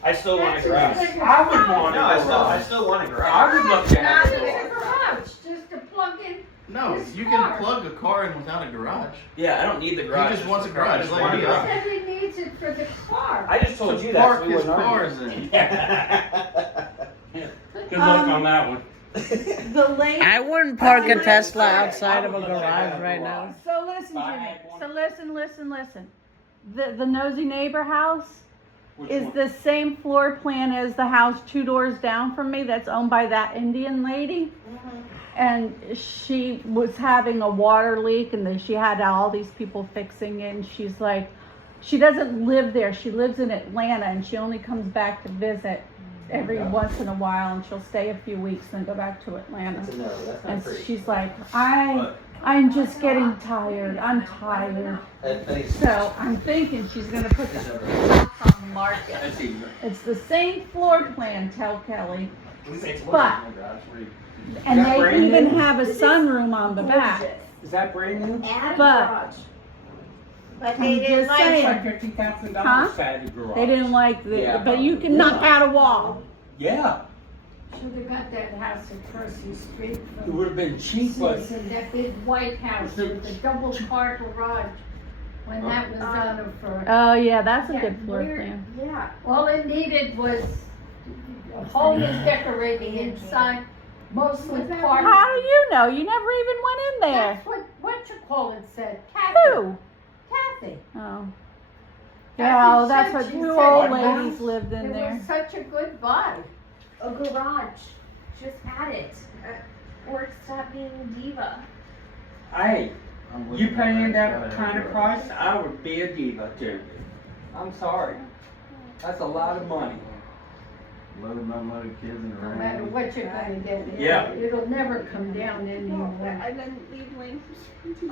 I still want a That's as garage. big as I would a want No, a I still want a garage. I would love to Not have as a a garage, just to plug in. No, His you car. can plug a car in without a garage. Yeah, I don't need the garage. just wants a for the car. I garage, just like want a me. He garage. said he needs it for the car. I just told To you that. park So we his wouldn't argue. cars in. Good luck on that one. The lake. I wouldn't park a Tesla outside of a garage right now. So listen, Jimmy. So listen. The nosy neighbor house Which is one? the same floor plan as the house 2 doors down from me that's owned by that Indian lady. And she was having a water leak and she had all these people fixing it. And she's like, she doesn't live there. She lives in Atlanta and she only comes back to visit every once in a while, and she'll stay a few weeks and then go back to Atlanta. That's a no, that's not And free. she's like, I'm just getting tired. I'm tired. So I'm thinking she's gonna put the house on the market. That's even. It's the same floor plan, tell Kelly. But But, and that they brand even new? have a sunroom on the back. Is that brand new? But But I'm they didn't just like saying. It's like $50,000 Huh? to add a garage. they didn't like the, Yeah. but you can knock out a wall. Yeah, Should have got that house across the street it from would have been cheap, but Susan, that big white house with the double car garage, when that was done for. Oh yeah, that's a good floor Weird. plan. Yeah, all it needed was a whole new decorating inside, mostly carpet. How do you know? You never even went in there. That's what you call it said, Kathy. Who? Kathy. Oh. Kathy Yeah, that's said- what she 2 said old it ladies was- lived in It there. was such a good buy. A garage. Just add it. Or stop being a diva. hey, you paying that kind of price, I would be a diva too. I'm sorry. That's a lot of money. Load my mother kids in the No matter room. what you're gonna get, Yeah. it'll never come down anymore. And then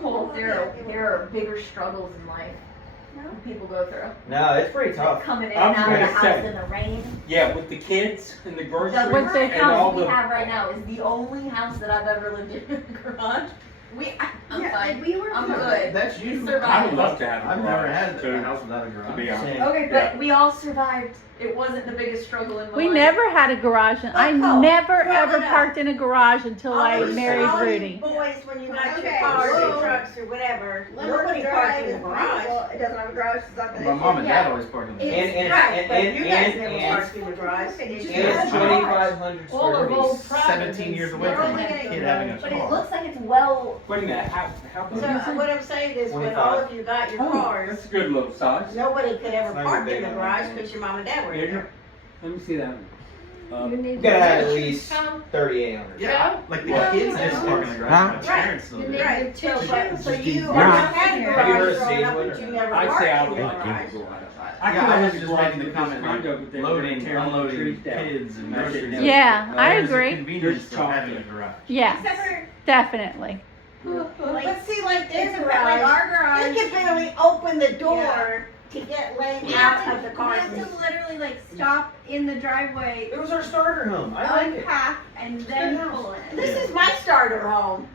Cole, there are bigger struggles in life that people go through. No, it's pretty tough. Coming in I and was out of the gonna house say. in the rain. Yeah, with the kids and the groceries The With the and all house we the. have right now is the only house that I've ever lived in a garage. I'm fine. I'm good. That's you. Survived. I would love to have a I've never garage, had too, a house without a to garage. be honest. Same. Okay, Yeah. but we all survived. It wasn't the biggest struggle in my We life. never had a garage, and I Oh, never growing ever up. parked in a garage until I All you- married all you Rudy. boys, when you got your Okay, cars so- or trucks or whatever, Limerick nobody Drive parked in is the garage. beautiful. It doesn't have a garage, it's not the My issue. mom and Yeah. dad always park in the It's- garage. Right, but you guys never and parked in the garage. and it's 2,500 All of square old feet. properties. 17 years away We're from only a getting- kid having a But it car. looks like it's well. Wait a minute, how big So is it? what I'm saying is, when all of you got your Oh, cars, that's a good little size. nobody could ever It's not park even in the big garage enough. because your mom and dad were Here, there. let me see that one. You need You gotta have at to- least 3,800. Yeah, like the kids just park in the garage. Huh? My parents still You do. need Right, to so, but, so you Yeah. already had a Have you heard garage of growing up, Sagewood? but you never I'd parked say I in would the like to garage. have a garage. I could was have just a garage making the with comment, this condo, but they were loading, tearing all the unloading trees down. kids and And I didn't groceries. know. Yeah, I There's a agree. convenience There's of having a chocolate. garage. Yes, definitely. But see, like their It's about like garage, our garage. they could barely open the door to get laid We out have of the to, car. we have to literally like stop in the driveway, It was our starter home. I like it. unpack, and then pull in. This is my starter home.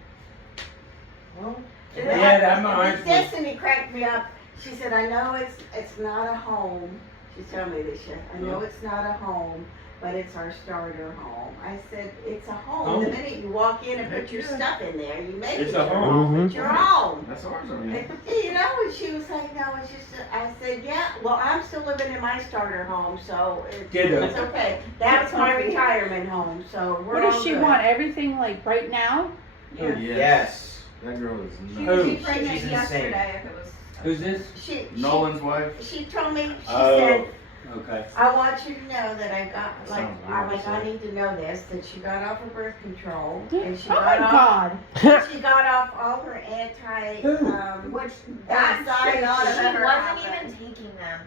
Well, Yeah, that reminds me. Destiny cracked me up. She said, I know it's not a home. She told me this shit. I know it's not a home, but it's our starter home. I said, it's a home. The Home. minute you walk in and put your stuff in there, you make It's it a your home. home. It's your home. That's ours over here. You know, and she was like, no, it's just, I said, yeah, well, I'm still living in my starter home, so Ditto. it's okay. That's my retirement home, so we're What all does she good. want? Everything like right now? Yeah. Yes. That girl is She nuts. would be Who? pregnant She's yesterday if it was. Who's this? She Nolan's wife. she told me, she Oh. said, Okay. I want you to know that I got, like, Sounds I'm weird, like, so. I need to know this, that she got off of birth control, and she Oh got my off, God. she got off all her anti, Which that That should not have should- ever wasn't happened. even taking them.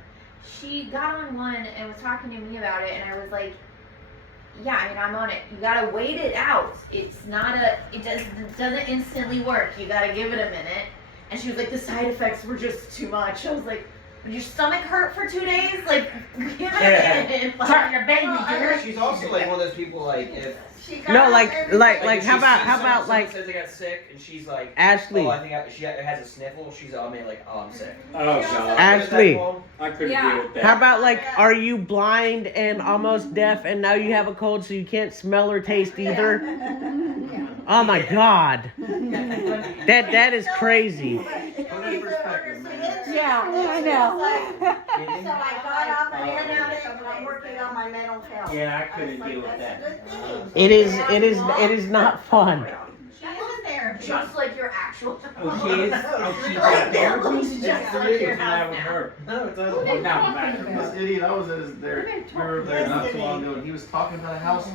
She got on one and was talking to me about it, and I was like, Yeah, I mean, I'm on it. You gotta wait it out. It's not it doesn't instantly work. You gotta give it a minute. And she was like, the side effects were just too much. I was like, did your stomach hurt for 2 days? Like, give it a minute. Like, your baby, dear. She's also like one of those people like if. No, like if how she about sees how about someone like says they got sick and she's like Ashley? oh I think she has a sniffle. She's I mean like oh I'm sick. Oh god. Ashley, I couldn't deal with that. how about like, are you blind and almost deaf and now you have a cold so you can't smell or taste either? Oh my god. That is crazy. Yeah, I know. So I got off of antibiotics and I'm working on my mental health. Yeah, I couldn't deal with that. It is not fun. She is a therapist. Just like your actual. Oh, she is? Oh, she's got therapy? Just What's like your the matter house with now. her? No, it doesn't. Oh, no, matter. This idiot, I was at his there. We were there not too long ago, and he was talking about a house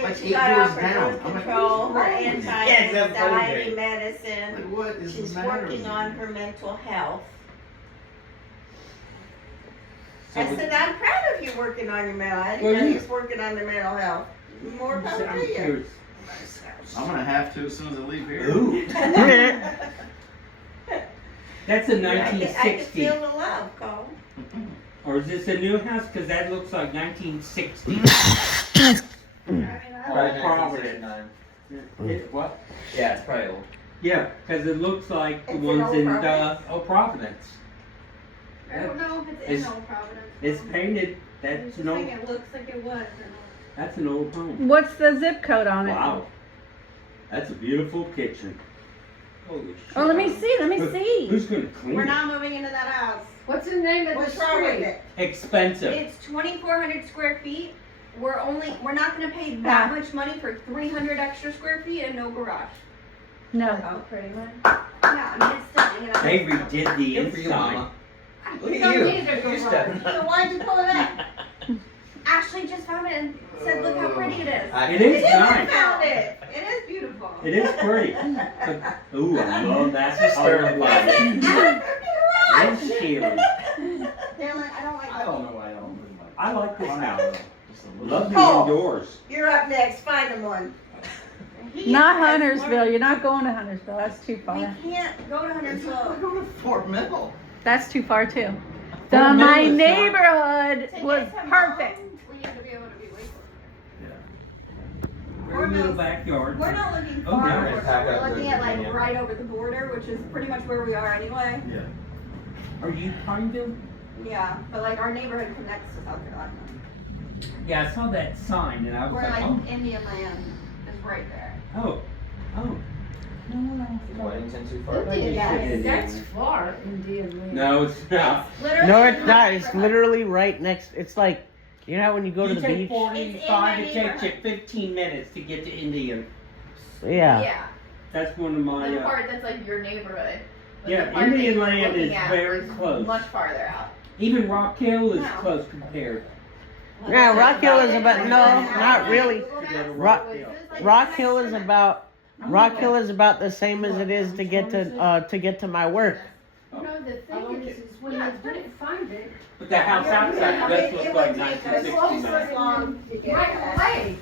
like She 8 got doors off her down. birth I'm like, control, her what? anti-anxiety medicine. Like, what is She's the matter working with on you? her mental health. So I said, I'm proud of you working on your mental health. Well, Anybody's working on their mental health. More power I'm to you. curious. I'm gonna have to as soon as I leave here. Ooh. That's a I can 1960. feel the love, Cole. Or is this a new house? Because that looks like 1960. Probably Providence. 1969. What? Yeah, it's probably old. Yeah, because it looks like the It's ones an in old Providence. Providence. I don't know if It's- it's in Old Providence. It's painted. I was That's just an old. thinking it looks like it was. That's an old home. What's the zip code on it? Wow. That's a beautiful kitchen. Holy shit. Oh, let me see. Who's gonna clean We're it? not moving into that house. What's the name of the What's wrong with street? it? Expensive. It's 2,400 square feet. We're not gonna pay that Ah. much money for 300 extra square feet and no garage. No. Oh, pretty much. Yeah, I mean, it's stunning. And They redid the Good for you, inside. Mama. Look You at don't you. need a You garage. stepped So why'd you pull it up? Ashley just found it and said, look how pretty it is. It is I nice. found it. It is beautiful. It is pretty. But, ooh, I love that. That's disturbing. I love that. It's scary. Dylan, I don't like I don't know why I don't move my. I like this house. Just a little. Love the Cole. indoors. You're up next. Find him one. Not Huntersville. You're not going to Huntersville. That's too We far. can't go to Huntersville. Go to Fort Mill. That's too far too. Fort Mill My is not- neighborhood To was get to perfect. Mom, we have to be able to be with We're in the backyard. We're not looking Oh, far. nice. We're looking at like Virginia. right over the border, which is pretty much where we are anyway. Yeah. Are you Pineville? Yeah, but like our neighborhood connects to South Carolina. Yeah, I saw that sign and I was We're like, like oh, Indian land is right there. oh, oh. Weddington too far. Yeah. That's far, Indian Land. No, it's not. Literally No, in it's my not. It's neighborhood. literally right next. It's like, you know, when you go to You the take beach. 45, it It's in my takes you 15 minutes to get to Indian. Yeah. Yeah. That's one of my, The part that's like your neighborhood. But yeah, the part that Indian you're land looking is at very is close. Much farther out. Even Rock Hill is No. close compared. Yeah, Rock Hill is about no, not really. To go to Rock- Rock Hill. Rock Hill is about the same as it is to get to my work. You know, the thing is when they didn't find it, But the house outside, this looks like it's 1969. long to get right away.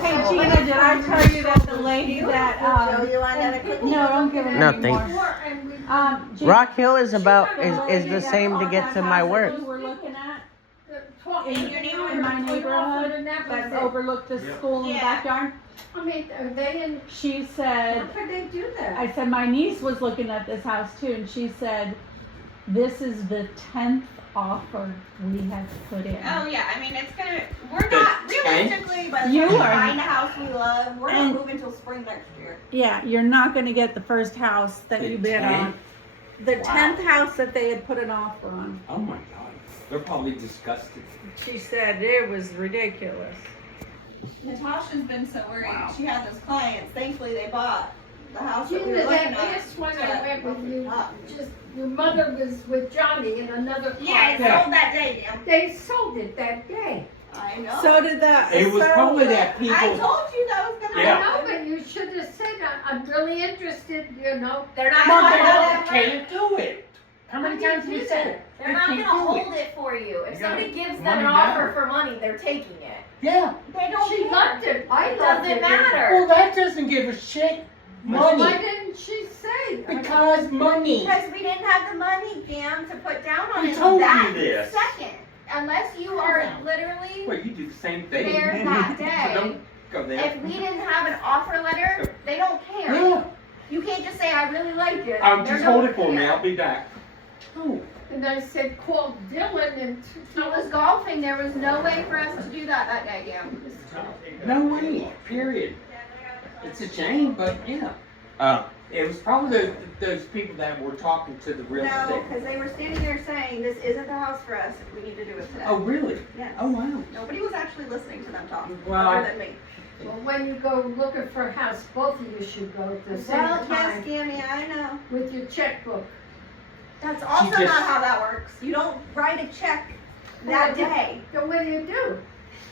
Hey Gina, did I tell you that the lady that Show you another cookie? no, don't give her No, any more. thanks. Gina, Rock Hill is about the is lady the that same to bought get that to house my that work. we were looking at In in my neighborhood that overlooked the school in the Yeah. backyard. I mean, they didn't, She said, how could they do that? I said, my niece was looking at this house too, and she said, this is the 10th offer we have put in. Oh yeah, I mean it's gonna. We're not realistically, by the You time we are- find a house we love, we're And- not moving till spring next year. Yeah, you're not gonna get the first house that you bid on. The Wow. 10th house that they had put an offer on. Oh my God. They're probably disgusted. She said it was ridiculous. Natasha's been so worried. She had those clients. Thankfully, they bought the house that we Gina, were looking that at. last one I went with you, just, your mother was with Johnny in another car. Yeah, it Yeah. sold that day, Dan. They sold it that day. I know. So did the. It was so- probably that I people. told you that was gonna Yeah. I know, happen. but you should have said, I'm really interested, you know. They're not Well, gonna they know that. can't do it. How many times have we said it? They're not can't gonna do it. hold it for you. If You gotta somebody gives them money an offer down. for money, they're taking it. Yeah. They don't She care. loved it. I It loved doesn't it. matter. Well, that doesn't give a shit. Why Money. didn't she say? Because money. Because we didn't have the money, Jam, to put down on Who it told that you this? second. Unless you are literally Well, you do the same thing. there that So day. don't go there. If we didn't have an offer letter, they don't care. Yeah. You can't just say, I really like it. Just They hold don't it for me, care. I'll be back. Oh. And I said, call Dylan and. It was golfing. There was no way for us to do that day, Jam. No way, period. It's a shame, but yeah. It was probably those people that were talking to the real No, estate. because they were standing there saying, this isn't the house for us, we need to do it today. Oh, really? Yes. Oh, wow. Nobody was actually listening to them talk, Well, other than me. Well, when you go looking for a house, both of you should go at the same Well, yes, time Gammy, I know. with your checkbook. That's also just- not how that works. You don't write a check that day. So what do you do?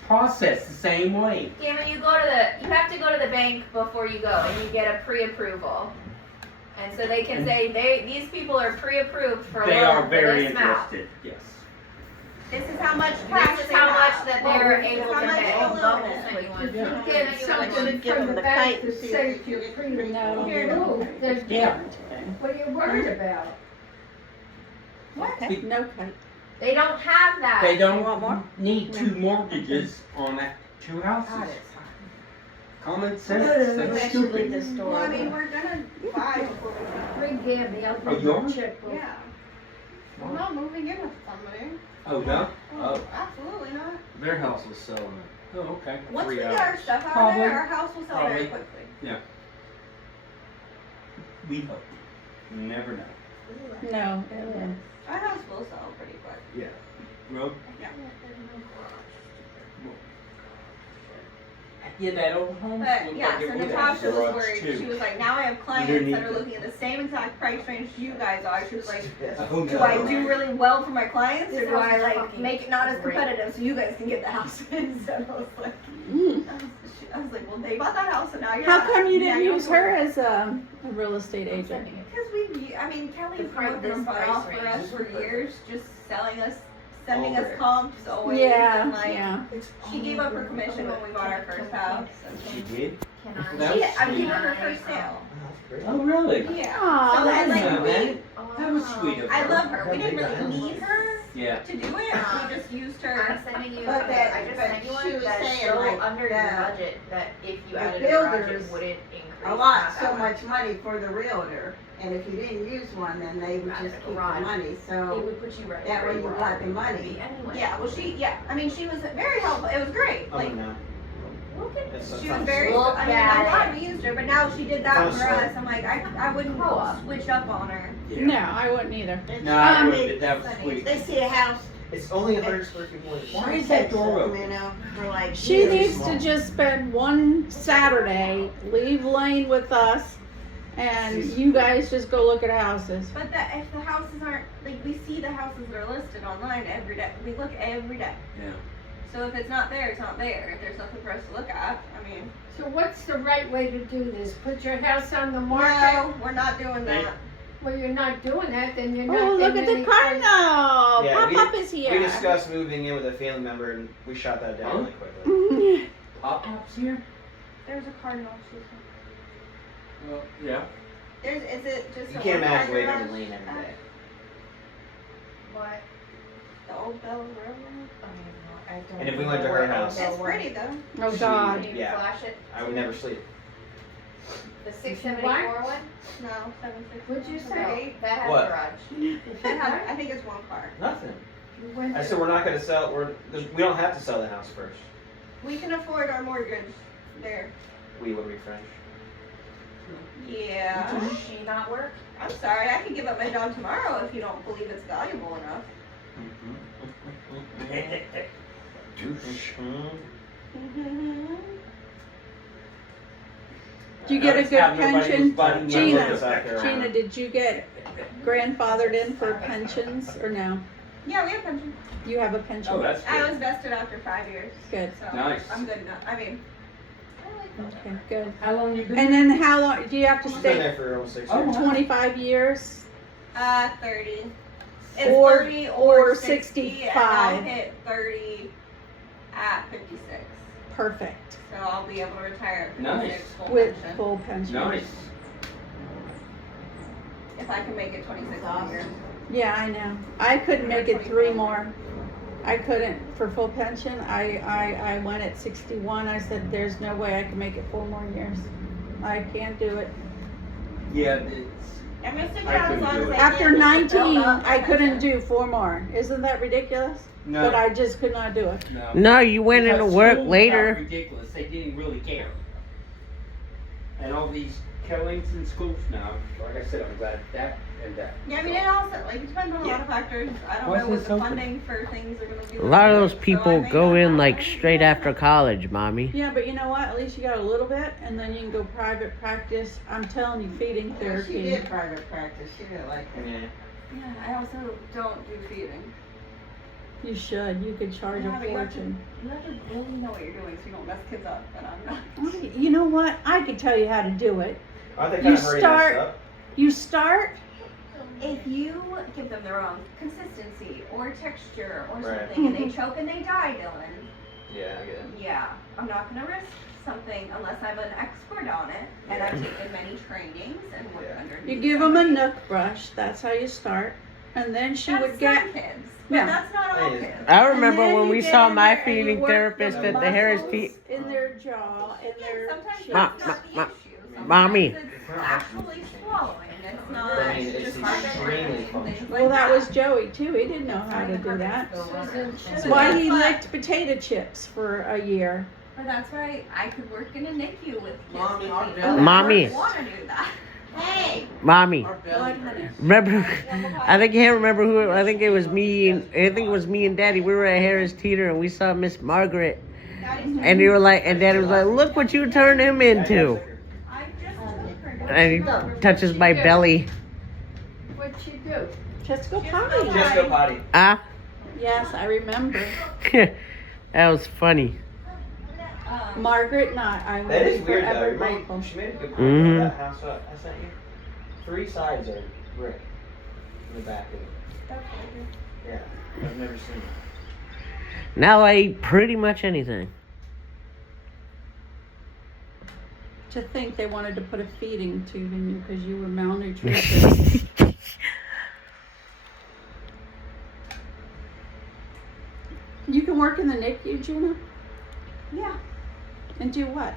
Process the same way. Cameron, you have to go to the bank before you go, and you get a pre-approval. And so they can say, these people are pre-approved for a They loan are for very this amount. interested, yes. This is how much cash This is they how have. much that they're This is able how to much pay. they Double illuminate. what you want. You get something give from them the the bank kite to and see say if you're they pre No. approved. Yeah. What are you worried about? Okay, no kite. They don't have that. They You want more? don't need two mortgages on that, two houses. Common sense, that's stupid. Well, I mean, we're gonna buy before we go. Bring Gabby, I'll Oh, give you a yours? checkbook. Yeah. I'm not moving in with somebody. Oh, no? Oh, Absolutely not. Their house is selling oh, okay. Once we 3 get our hours. stuff out of Probably. there, our house will sell very Probably. quickly. We hope. You never know. No. Our house will sell pretty quick. Well, Yeah. yeah, that old home But looked yeah, like it so would have Natasha was garage worried. too. She was like, now I have clients that are looking at the same exact price range you guys are. She was like, Oh, do no. I do really well for my clients, or This do I house is like fucking make it not as great. competitive so you guys can get the house? And so I was like, I was like, well, they bought that house, and now you're. How not- come you now didn't you're use for it. her as a real estate agent? Because I mean, Kelly's been price- working this on price off for us range. for years, just sending us Over. comps always. Yeah, and like, yeah. she gave up her commission when we bought our first house. She did? Can She, That I was gave her sweet. her first sale. Oh, really? Yeah. Aw, So that's and like nice. we, That was sweet of her. I love her. We didn't really need her Yeah. to do it. We just used her. I'm sending you. But that- I just but sent you she one was that's saying, so like, under your that budget that if you the added a garage, builders it wouldn't increase. allot that so much. much money for the realtor, and if you didn't use one, then they would Not just the keep the garage. money, It so would put you right that where way you were got the already money. anyway. Yeah. Well, I mean, she was very helpful. It was great. Oh, Like, no. It's she was very. Look I mean, at I'm it. glad we used her, but now she did that Sounds for slow. us. I'm like, I wouldn't Grow up. switch up on her. No, I wouldn't either. No, I Um, wouldn't, that was sweet. They see a house, It's only 100 square feet more. Why is that door open? you know, we're like. She "Here." needs to just spend one Saturday, leave Lane with us, and you guys just go look at houses. But if the houses aren't like we see the houses that are listed online every day. We look every day. Yeah. So if it's not there, it's not there. If there's nothing for us to look at, I mean. So what's the right way to do this? Put your house on the market? No, we're not doing that. Well, you're not doing that, then you're not. Oh, look at getting the any- cardinal! Yeah, Pop-up is We here. discussed moving in with a family member and we shot that down really quickly. Pop-ups here? There's a cardinal. She said. Well, yeah. Is it just You a can't one imagine car waiting garage? in Lane every day. What? The old Bell Railroad? I don't And if we know went to her where house- I'll It's go. pretty though. Oh, God. Can you Yeah. flash it? I would never sleep. The 674 one? No, 760. What'd you say? Right? That has What? a garage. It has, I think it's one car. Nothing. You went I to- said we're not gonna sell. We don't have to sell the house first. We can afford our mortgage there. We would refresh. Yeah. Does she not work? I'm sorry, I can give up my job tomorrow if you don't believe it's valuable enough. Did you get a Notice good how nobody was pension? biting my Gina, lip back there. Gina, did you get grandfathered in for pensions or no? Yeah, we have pension. You have a pension? Oh, that's I good. was vested after 5 years. Good. So Nice. I'm good enough. I mean, Okay, good. How long you been? And then how long, do you have to She's been stay there for almost 6 Oh, years. wow. 25 years? 30. It's Or- 30 or 60, and I'll 65. hit 30 at 56. Perfect. So I'll be able to retire at 56 Nice. full With pension. full pension. Nice. If I can make it 26 a year. Yeah, I know. I couldn't make it 3 more. I couldn't for full pension. I went at 61. I said, there's no way I can make it 4 more years. I can't do it. Yeah, it's. And Mr. I John, as couldn't long do as it. I After get 19, up, I couldn't do 4 more. Isn't that ridiculous? No. But I just could not do it. No. No, you went into Because work school got later. ridiculous. They didn't really care. And all these killings in schools now, like I said, I'm glad that and that. Yeah, I mean, it also, like, it depends on a lot of factors. I don't Why know is what this the open? funding for things are going to be. A lot of those like, so I people may go not in have like any. straight after college, mommy. Yeah, but you know what? At least you got a little bit, and then you can go private practice. I'm telling you, feeding She therapy. did private practice. She didn't like it. Yeah. Yeah, I also don't do feeding. You should. You could charge Yeah, a but you have to- fortune. You have to really know what you're doing so you don't mess kids up, and I'm not. You know what? I could tell you how to do it. I think You I already start- messed up. You start. If you give them the wrong consistency or texture or Right. something, and they choke and they die, Dylan, Yeah, I get it. yeah, I'm not gonna risk something unless I'm an expert on it, and I've taken many trainings and worked underneath. You give them a nook brush. That's how you start. And then she That's would get. some kids, Yeah. but that's not all Hey. kids. I remember And then when you we get saw in my there and you feeding work therapist the at the Harris muscles T. in their jaw, in their. Sometimes chin. Ma- that's not the ma- issue. Sometimes Mommy. it's actually swallowing. It's not I mean, it's just extremely things functional. like Well, that was Joey too. He didn't know how to do that. That's why he licked potato chips for a year. But that's why I could work in a NICU with kids. Mommy, with our people belly- that Mommy. want to do that. Hey! Mommy, Our belly hurts. remember? I think remember who. I think it was me. And Daddy. We were at Harris Teeter and we saw Miss Margaret. And you were like, and Daddy was like, "Look what you turned him into." I just took her. And he touches my belly. What'd she do? Just go potty. Just go potty. Ah, Yes, I remember. that was funny. Margaret and I That was is weird though. forever You made, grateful. she made a good point Mhm. about that house I sent you. 3 sides are brick in the back of it. Yeah, I've never seen it. Now I eat pretty much anything. To think they wanted to put a feeding tube in you because you were malnutrition. You can work in the NICU, Gina, Yeah, and do what?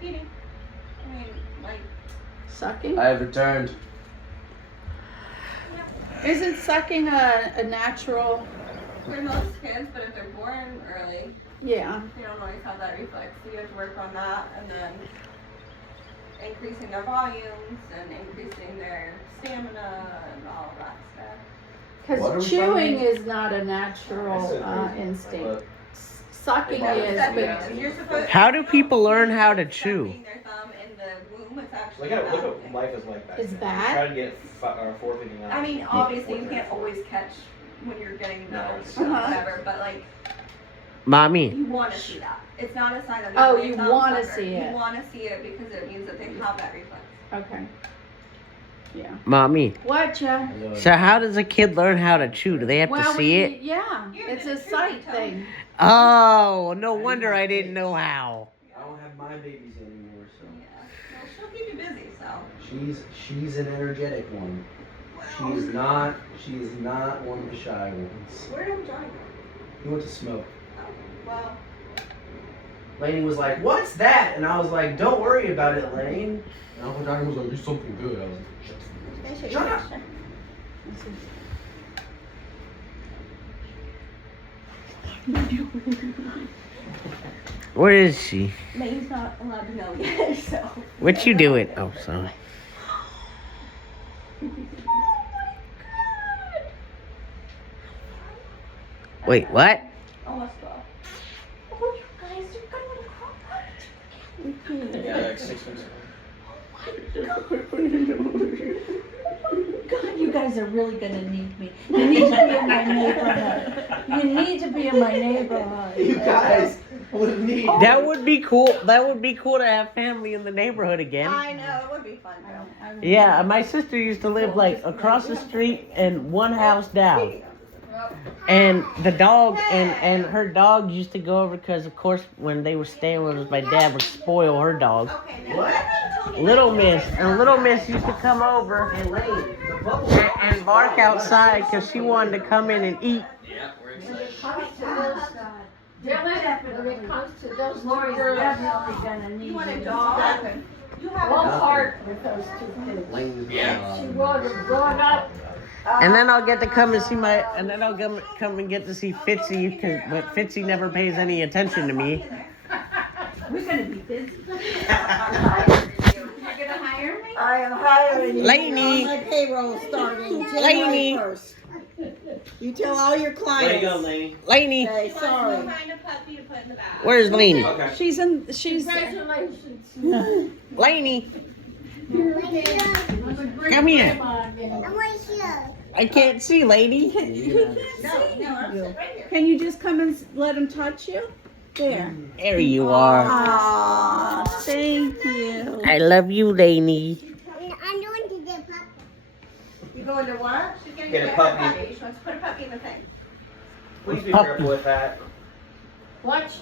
feeding. I mean, like, Sucking? I have returned. Isn't sucking a natural? for most kids, but if they're born early, Yeah. they don't always have that reflex. So you have to work on that, and then increasing their volumes and increasing their stamina and all that stuff. What are Because we chewing talking is not a natural instinct. But Sucking is, but You're supposed. How do people learn how to chew? Stuffing their thumb in the womb, it's actually Look at a bad what thing. life is like back Is then. bad? Try to get forfeiting out. I mean, obviously you can't always catch when you're getting milk or whatever, but like Mommy, you want to see that. It's not a sign that Oh, they're you thumb wanna sucker. see it. You want to see it because it means that they have that reflex. okay. Yeah. mommy. What, ya? So how does a kid learn how to chew? Do they have to see it? Yeah, it's a sight thing. Oh, no wonder I didn't know how. I don't have my babies anymore, so Yeah. Well, she'll keep you busy, so. she's an energetic one. She is not one of the shy ones. Where did Johnny go? He went to smoke. Well, Lane was like, "What's that?" And I was like, "Don't worry about it, Lane." And Uncle Johnny was like, "It's something good." I was like, "Shut up." Where is she? May's not allowed to know yet, so. What you doing? Oh, sorry. Wait, what? Almost 12. Oh, you guys are going to cry. Yeah, like 6 weeks. God, you guys are really gonna need me. You need to be in my neighborhood. You need to be in my neighborhood. You guys, With me. That would be cool. That would be cool to have family in the neighborhood again. I know, it would be fun though. Yeah, my sister used to live like across the street and one house down. And the dog and her dog used to go over because, of course, when they were staying with us, my dad would spoil her dog. Little Miss. And Little Miss used to come over and bark outside because she wanted to come in and eat. Yeah, we're When excited. it comes to those, Dylan, when it comes to those two Lori's girls, definitely gonna need You want a you. dog? You have a one dog. heart with those two kids. Lane's Yeah. She was growing up. And then I'll get to come and see come and get to see Fitzy, but Fitzy never pays any attention to me. We're gonna be busy. You're gonna hire me? I am hiring you. Lainey. My payroll starting Lainey. January 1st. You tell all your Way to clients. go, Lane. Lainey, Say sorry. Find a puppy to put in the bath. where's Lainey? Okay. She's Congratulations. Lainey, Come Come here. I'm right here. I can't see, lady. No, Can you just come and let him touch you? There. There you are. Aw, thank you. I love you, Lainey. I'm going to get puppy. You going to what? She's gonna Get a get puppy. her puppy. She wants to put a puppy in the thing. Please be Puppy. careful with that. Watch.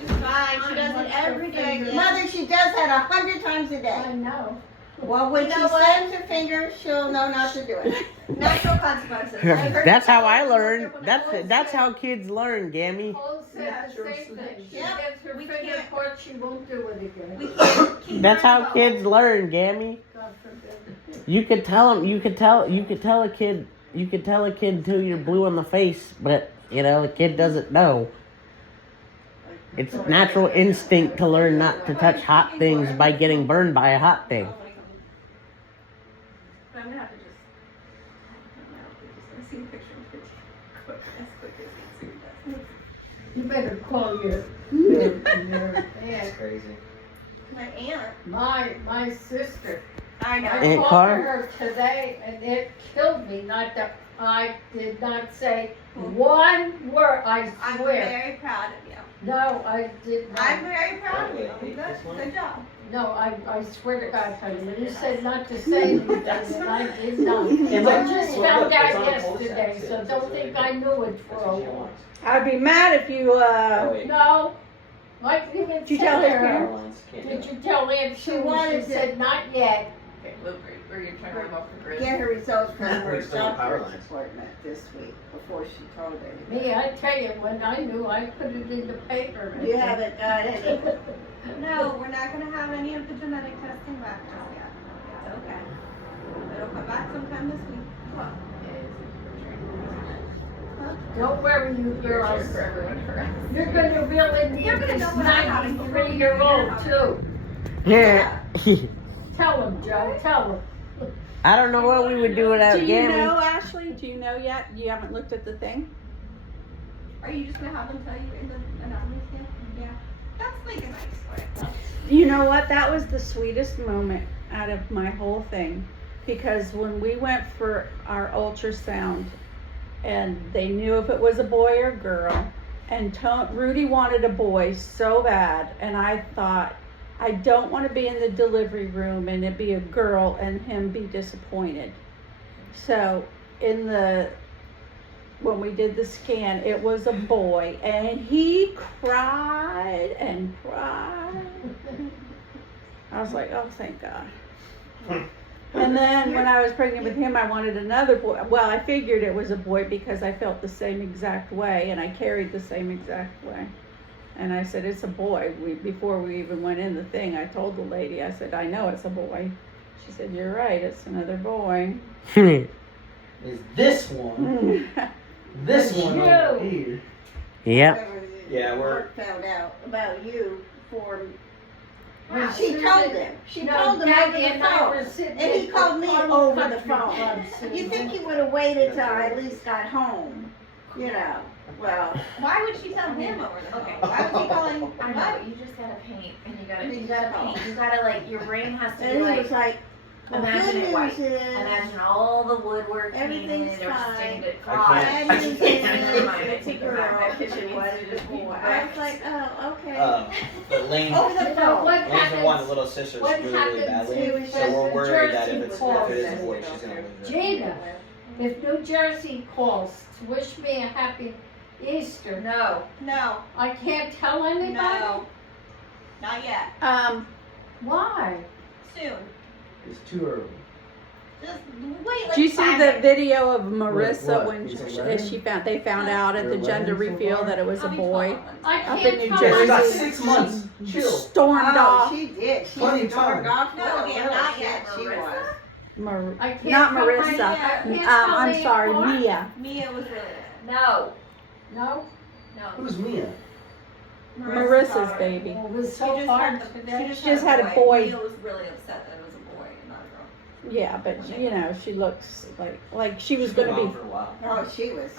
She's fine. She does it every day. Mother, she does that 100 times a day. I know. Well, when You she know what? slams her finger, she'll know not to do it. Natural consequences. That's how I learned. That's how kids learn, Gammy. Cole said the same thing. She Yeah. gets her We finger can't- caught, she won't do it again. We can't keep That's her how involved. kids learn, Gammy. God forbid. You could tell them. You could tell a kid. You could tell a kid until you're blue in the face, but the kid doesn't know. It's natural instinct to learn not to touch hot things by getting burned by a hot thing. I'm gonna have to just. I'm just gonna see a picture of it as quick as it's. You better call your That's crazy. My aunt. my sister. I know. I Aunt talked Carr? to her today, and it killed me. Not that I did not say one word. I I'm swear. very proud of you. No, I did not. I'm very proud of you. Good job. No, I swear to God, honey, you said not to say anything, and I did not. I just found out yesterday, so don't think I knew it for a while. I'd be mad if you, Oh, wait. No, I didn't even Did you tell his her. parents? Can't do Did it. you tell Aunt She Sue? wanted She to- said not yet. Okay, Luke, are you trying to rub off the grid? Get her results from her We're still on power doctor's lines. appointment this week before she told anybody. Me, I tell you, when I knew, I put it in the paper. You haven't got any. No, we're not gonna have any of the genetic testing back just yet. It's okay. It'll come back sometime this week. What? Don't worry, you girls. For everyone forever. You're gonna really need You're gonna this know what I have. 93-year-old too. Yeah. Tell him, Joe, tell him. I don't know what we would do without do you Gammy. know, Ashley? Do you know yet? You haven't looked at the thing? Are you just gonna have them tell you in the anonymous yet? Yeah. That's like a nice way. You know what? That was the sweetest moment out of my whole thing. Because when we went for our ultrasound, and they knew if it was a boy or girl, and Rudy wanted a boy so bad, and I thought, I don't want to be in the delivery room and it be a girl and him be disappointed. So when we did the scan, it was a boy, and he cried and cried. I was like, oh, thank God. And then when I was pregnant with him, I wanted another boy. Well, I figured it was a boy because I felt the same exact way and I carried the same exact way. And I said, it's a boy. Before we even went in the thing, I told the lady, I said, I know it's a boy. She said, you're right, it's another boy. Is this one? This one over here. Yep. Yeah, we're. Mark found out about you for. Wow. She told him. She No, told him Daddy over the and I phone. were sitting And he at called me Arnold over the Country phone. Club You sitting think there. he would have waited till I at least got home? Well. Why would she tell him over the phone? Why was he calling? I know, What? you just gotta paint, and you gotta paint. You gotta like, your brain has to And be he like, was like, Imagine it white. Good news is Imagine all the woodwork everything's painted or fine. stained it. I can't. Bad news is Never mind, I it's a take it back. girl. My kitchen It needs was to a just be boy. I waxed. was like, oh, okay. But Lane, Over the You know, phone. what Lane's been wanting a happens, little sister what really, really happens badly. is So when we're New worried that Jersey if it is a boy, she's gonna lose her. Gina, if New Jersey calls to wish me a happy Easter, No. No, I can't tell anybody? no, not yet. Why? Soon. It's too early. Just wait. Did you see the minutes. video of Marissa What? when It's a she wedding? they found out at the You're gender wedding so reveal far? that it was a I'll be boy? 12 months. I Up in can't New tell She's got Jersey. 6 months. Chill. Stormed Oh, off. she did. She Plenty of stormed time. off. No, No, yeah, not yet. She Marissa? was. I can't Not tell my- Marissa. I can't tell I'm my sorry, part? Mia. Mia was really. No. No? No. Who's Mia? Marissa's baby. Well, it was She so just hard had the, today. she She just had a boy. Mia was really upset that it was a boy and not a girl. Yeah, but you know, she looks like she was She's been gonna gone be. for a while. Oh, she was.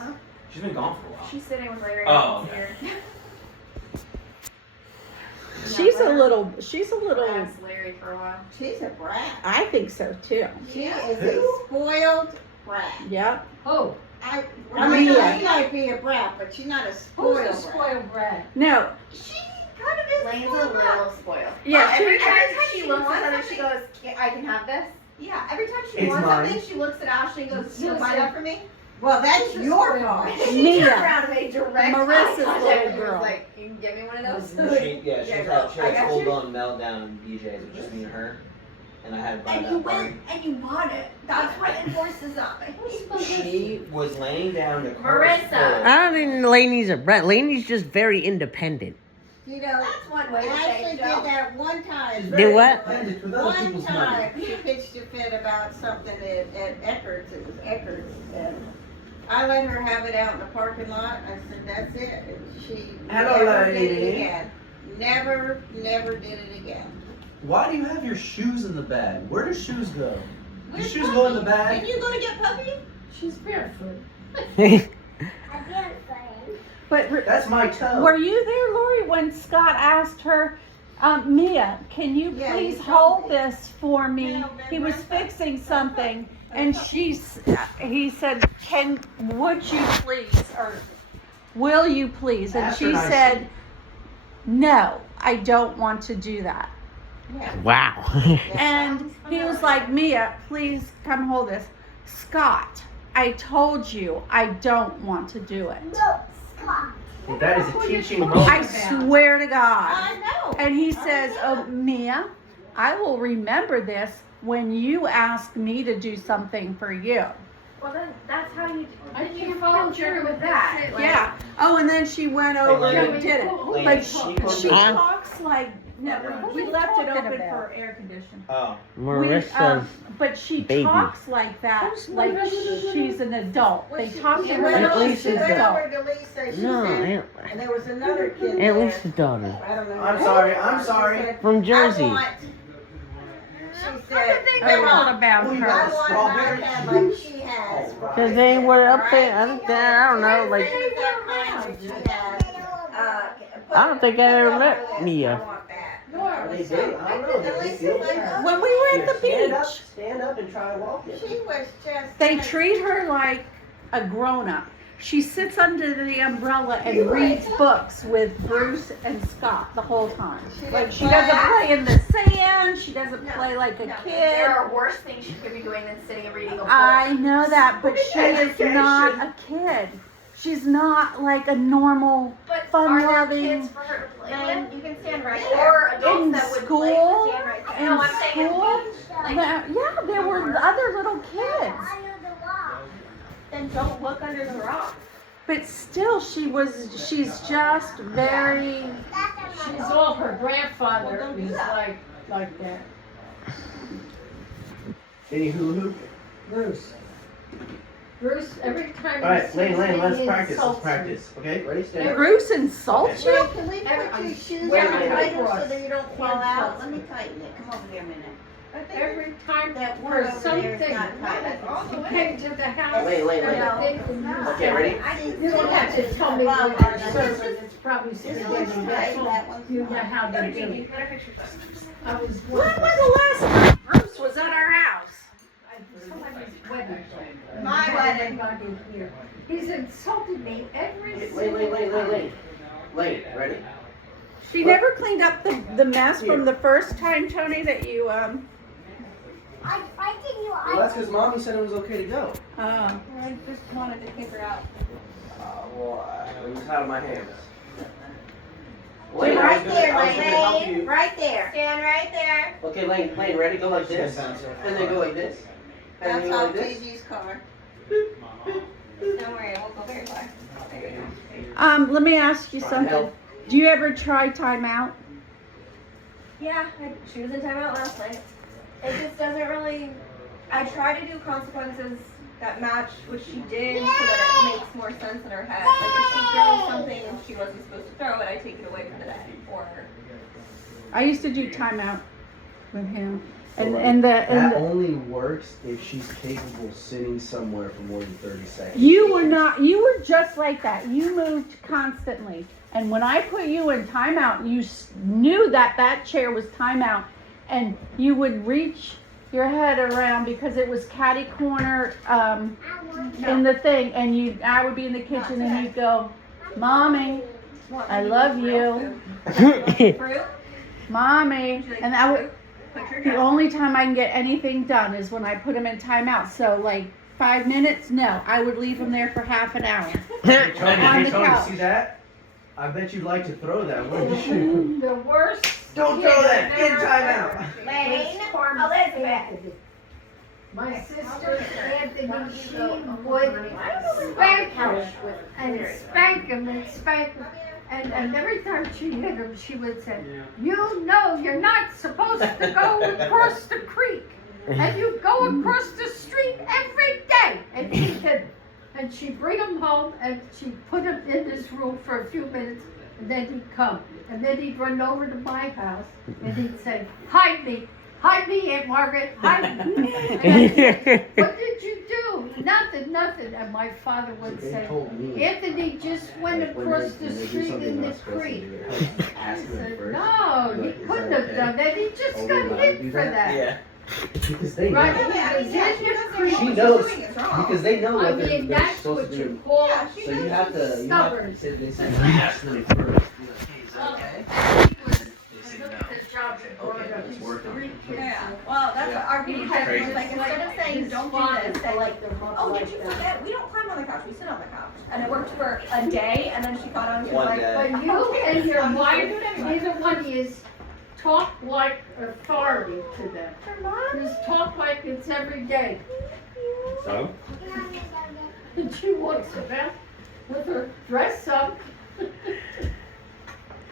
She's been gone for a while. She's sitting with Ray right Oh, now. okay. She's a little. Asked Larry for a while. She's a brat. I think so too. She is a spoiled brat. Yep. Oh, I mean, mean, Mia. she might be a brat, but she's not a who's spoiled a brat. spoiled brat? No. She kind of is Lane's a spoiled brat. little spoiled. Yeah, Every she- time she she looks wants at her, she something- goes, I can have this. Yeah, every time she It's wants mine. something, she looks at Ashley and goes, "You buy that for me?" Well, that's your fault. She Mia. turned around and made direct Marissa's eye contact little and was girl. like, you can give me one of those? She Yeah, had girl, I got full you. blown meltdown in BJ's with just me and her, and I had to buy And you that went party. and you bought it. That's what enforces on me. She was laying down to Carter's Marissa. pillow. I don't think Laney's a brat. Laney's just very independent. You know, That's one way to say Ashley it, did Joe. that one time. Do what? With other One people's money. time, she pitched a fit about something at Eckert's. It was Eckert's, and I let her have it out in the parking lot. I said, "That's it." And she Hello, never did it lady. again. Never did it again. Why do you have your shoes in the bag? Where do shoes go? Do Where's shoes go in the Puppy? bag? Didn't you go to get Puppy? She's barefoot. But That's my toe. were you there, Lori, when Scott asked her, Mia, can you Yeah, please you told hold me. this for me? Yeah, He was fixing something, and he said, would you please, or will you please? And Ask she her nicely. said, no, I don't want to do that. Wow. And he was like, Mia, please come hold this. Scott, I told you I don't want to do it. That is a teaching moment. I swear to God. I know. And he says, oh, Mia, I will remember this when you ask me to do something for you. Well, then that's how you. I Did you can't follow picture through with what that? they Like, Yeah. Oh, and then she went over Lane, and did it. Lane, But she she Huh? talks like, no, What we are you left it talking open about? for air conditioning. Oh, Marissa's But she baby. talks like that, Who's like Marissa? she's an adult. They talk to She her went like over, she's she an went adult. over to Lisa. She no, said, and there was another kid at there. least a daughter I don't know. I'm her sorry, name. I'm She sorry. said, from I Jersey. want, she said, They're all about Oh, you her. I got want my strawberry? iPad like she has. Cause they were up there. I think I don't know. Like I don't think I ever met Mia. Are they big? I don't know. Did they feel bad? When we were at the Stand up, beach, stand up and try to walk it. She was just. they treat her like a grown-up. She sits under the umbrella and reads books with Bruce and Scott the whole time. Like she doesn't play in the sand. She doesn't play like a kid. There are worse things she could be doing than sitting and reading a book. I know that, but she is not a kid. She's not like a normal, But are there fun-loving. kids for her to play with? You can stand right Or there. adults In that would school? play with stand right there? In No, I'm saying at school? the beach. Like, Yeah, there were other little kids. Then don't look under the rock. But still, she's just very, She's all her grandfather is like that. Any hula hoop? Bruce. Bruce, every time All right, he sees Lane, me, let's he practice. Let's insults me. practice. Okay, ready, steady. Bruce insults you? Wait, can we put your shoes Wait, on wait, tighter wait. so that you don't fall out? Let me tighten it. Come over here a minute. Every time That for word over something, there is not tight. you came to the house. Wait. Okay, ready? You don't have to tell me what you're serving, it's probably spaghetti, that's all. You know how to do it. I was When was the last time Bruce was at our house? somebody's wedding. My wedding. Everybody here. He's insulted me every Wait, single time. Wait, ready? She never cleaned up the mess from the first time, Tony, that you, Well, that's because Mommy said it was okay to go. oh. I just wanted to kick her out. It was out of my hands. Right I was there, gonna help Lane. you. Right there. Stand right there. Okay, Lane, ready? Go like this. And then go like this. And That's then go off like this. Gigi's car. Don't worry, I won't go very far. There you go. Let me ask you something. Do you ever try timeout? Yeah, she was in timeout last night. It just doesn't really. I try to do consequences that match what she did so that it makes more sense in her head. Like if she throws something and she wasn't supposed to throw it, I take it away for the day. Or I used to do timeout with him. And That the only works if she's capable of sitting somewhere for more than 30 seconds. you were just like that. You moved constantly. And when I put you in timeout, you knew that chair was timeout, and you would reach your head around because it was catty corner in the thing, and I would be in the kitchen and you'd go, "Mommy, I love you, fruit. Mommy," and I would. The only time I can get anything done is when I put him in timeout. So like 5 minutes, no, I would leave him there for half an hour. Hey, On the couch. see that? I bet you'd like to throw that, wouldn't you? The worst. Don't throw that! Get timeout! Lane, Elizabeth. My sister Anthony, she would spank him and spank him and spank him. And every time she hit him, she would say, "You know you're not supposed to go across the creek. And you go across the street every day." And she did. And she'd bring him home and she'd put him in his room for a few minutes and then he'd come. And then he'd run over to my house and he'd say, hide me, Aunt Margaret, hide me." And I'd say, "What did you do?" Nothing. And my father would They say, told me. "Anthony just went Like, when across they the do street something in they're the not supposed to creek." do, I ask them said, first. "No, Be he like, "Is couldn't that have okay? done that. He just Are we got allowed to hit do for that." Yeah. Because they Right? know. He was in the creek. She knows. Because they know I what they're mean, that's supposed what to you do. call So you have to, stubborn. they say, ask them first. Be like, "Hey, is that okay?" They say no. Okay, let's work on it. Yeah. Well, that's what our meeting had. Crazy. Like instead of saying don't do this, say like, "Oh, did you forget? We don't climb on the couch. We sit on the couch." And it worked for a day, and then she got on. She was One like, day. But you and your I'm wife, gonna do it anyway. neither one is talk like authority to them. Just talk like it's every day. So? And she walks about with her dress up.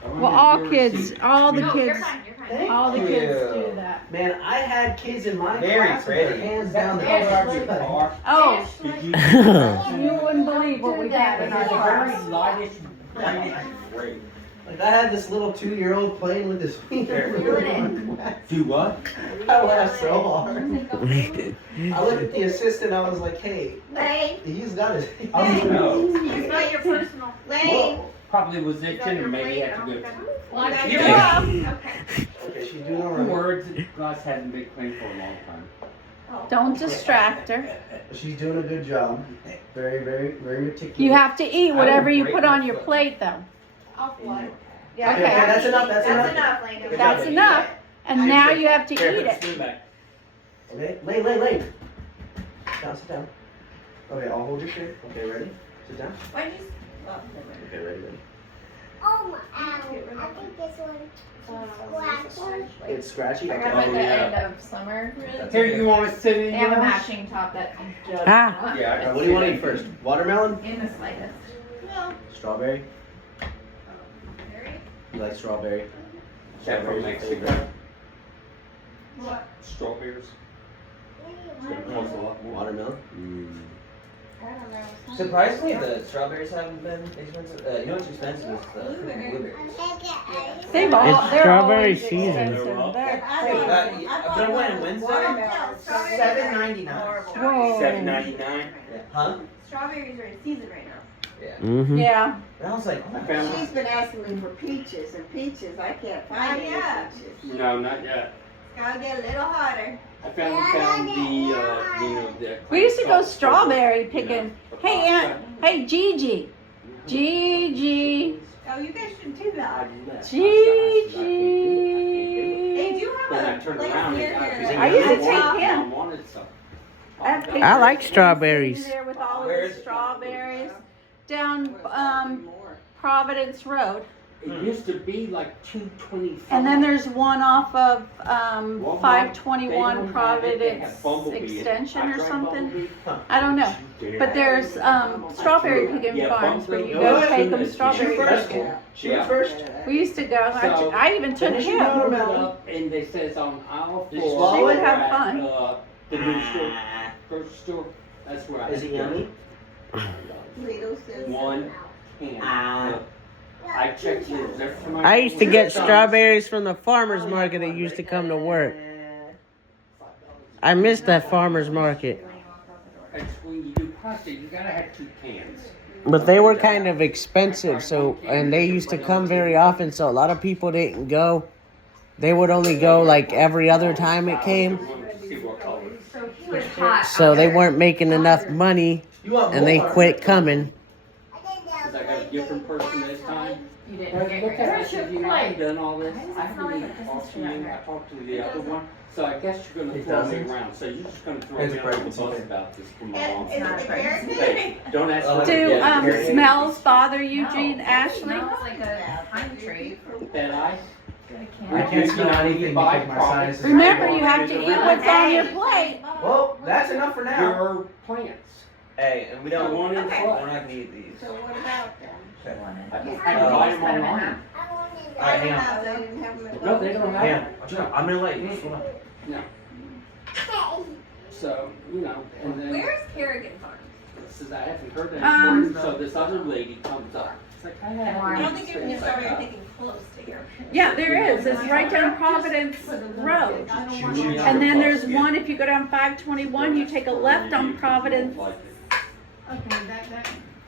Well, all the kids, No, you're fine, Thank all the kids you. do that. Man, I had kids in my Very class with their pretty. hands down the Ashley. car. Oh, Ashley, you wouldn't believe what we had in our class. Great. Like I had this little 2-year-old playing with his finger. Do what? I laughed so hard. I looked at the assistant. I was like, "Hey, Lane, he's got his." Oh, no. it's not your personal. Lane. Whoa. Probably was itching or maybe had to go. Well, You you're can- up. Okay. Okay, she's doing all Two right. words Gus hasn't been clean for a long time. Don't distract her. She's doing a good job. Very, very, very meticulous. You have to eat whatever you put on your plate, though. Yeah, Okay, that's enough. That's enough. Lane. Good That's job. enough. And now you have to eat Here, put the it. spoon back. Okay, Lane. Sit down. Okay, I'll hold your chair. Okay, ready? Sit down. Why'd you? Oh, Okay, ready? Oh, I think this one scratchy. It's scratchy. I Okay. got it at the end of summer. Here, you want to sit in They have a yours? matching top that just Ah. Yeah. I Alright, can what do see you want to that. eat first? Watermelon? in the slightest. Strawberry? You like strawberry? That from Strawberry's your Mexico. favorite. Strawberries. It's gonna cost a lot more. Watermelon? Surprisingly, the strawberries haven't been expensive. You know what's expensive is the blueberries. They've all, It's they're strawberry always season. expensive. They're crazy. There went Wednesday. $7.99. Whoa. $7.99. Huh? Strawberries are in season right now. Yeah. Mm-hmm. Yeah. And I was like, I found She's been asking me for peaches and peaches. I can't find any Yeah. peaches. no, not yet. Gotta get a little hotter. I found the you know the. We used to go strawberry picking. Hey, Aunt. Hey, Gigi. Gigi. Oh, you guys should do that. Gigi. They do Then I have turned a, like around a and beer got here. this I used to big take one. him. I wanted some. I like strawberries. There with all of Where the is it? strawberries down Providence Road. It used to be like $2.25. And then there's one off of Walmart, 521 they don't have it. They Providence have Bumblebee. Extension I or tried something. Bumblebee. I don't know. But there's strawberry picking Yeah, farms where you Bumblebee. go take them Shoot strawberry first. picking. Yeah. First. We used to go. So- I even took Then you him. warm it up, and they says on aisle Did you 4. swallow She would it? have at, fun. The new store, first store. That's where I. Is it yummy? Rito says. One can. I checked the every time I used to get Some- strawberries from the farmer's market that used to come to work. I missed that farmer's market. It's when you do pasta, you gotta have 2 cans. But they were kind of expensive, so, and they used to come very often, so a lot of people didn't go. They would only go like every other time it came, See what color. So he was hot. so they weren't making enough money, You want and they more? quit coming. Cause I got a different person this time. You But didn't get look at very it, I said, you know, I've done all this. I haven't even talked to you. I talked to the other one. So I guess you're gonna It throw me doesn't? around. So you're just gonna throw It's me under the pregnancy. bus about this from my And mom. is it the carrot? Hey, don't ask Oh, me. Do Yeah, smells bother you, Gene, No. Ashley? Smells like a pine tree. That I. I can't smell anything because my sinuses. Remember, you have to eat what's on your plate. Well, that's enough for now. Your plants. Hey, and we The don't. one in Okay. front. We're not gonna eat these. So what about them? I Uh, can buy them online. Alright, hang on. They didn't have them at No, they don't have Hang them. on. I'm gonna let you. Hold on. No. So, you know, and then. Where's Kerrigan Farms? Says I haven't heard that. Um, So this other lady comes up. It's like, I haven't. I don't think these you're in things strawberry, like you're that. thinking close to here. Yeah, there is. It's right down Providence Road. And then there's one, if you go down 521, you take a left on Providence,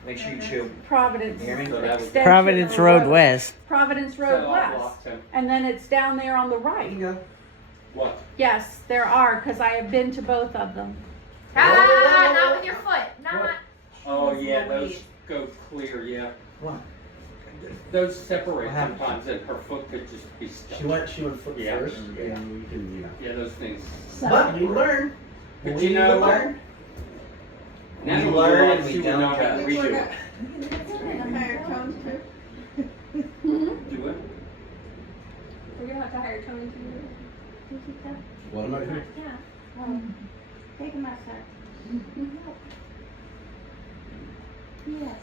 Make sure you chew. Providence You hear me? So that was. Extension Providence Road West. Providence Road So I West. blocked him. And then it's down there on the right. go. What? Yes, there are, because I have been to both of them. Ah, not with your foot. Not. Oh, yeah, those go clear, yeah. What? Those separate What happened? sometimes and her foot could just be stuck. She went foot Yeah. first, and we can, you know. Yeah, those things. But we learn. But We you know, learn. now We we learn learn and we she would don't know how to judge. redo it. higher tones too? Do it. We're gonna have to hire Tony to do it. What am I doing? Take them outside. Yes.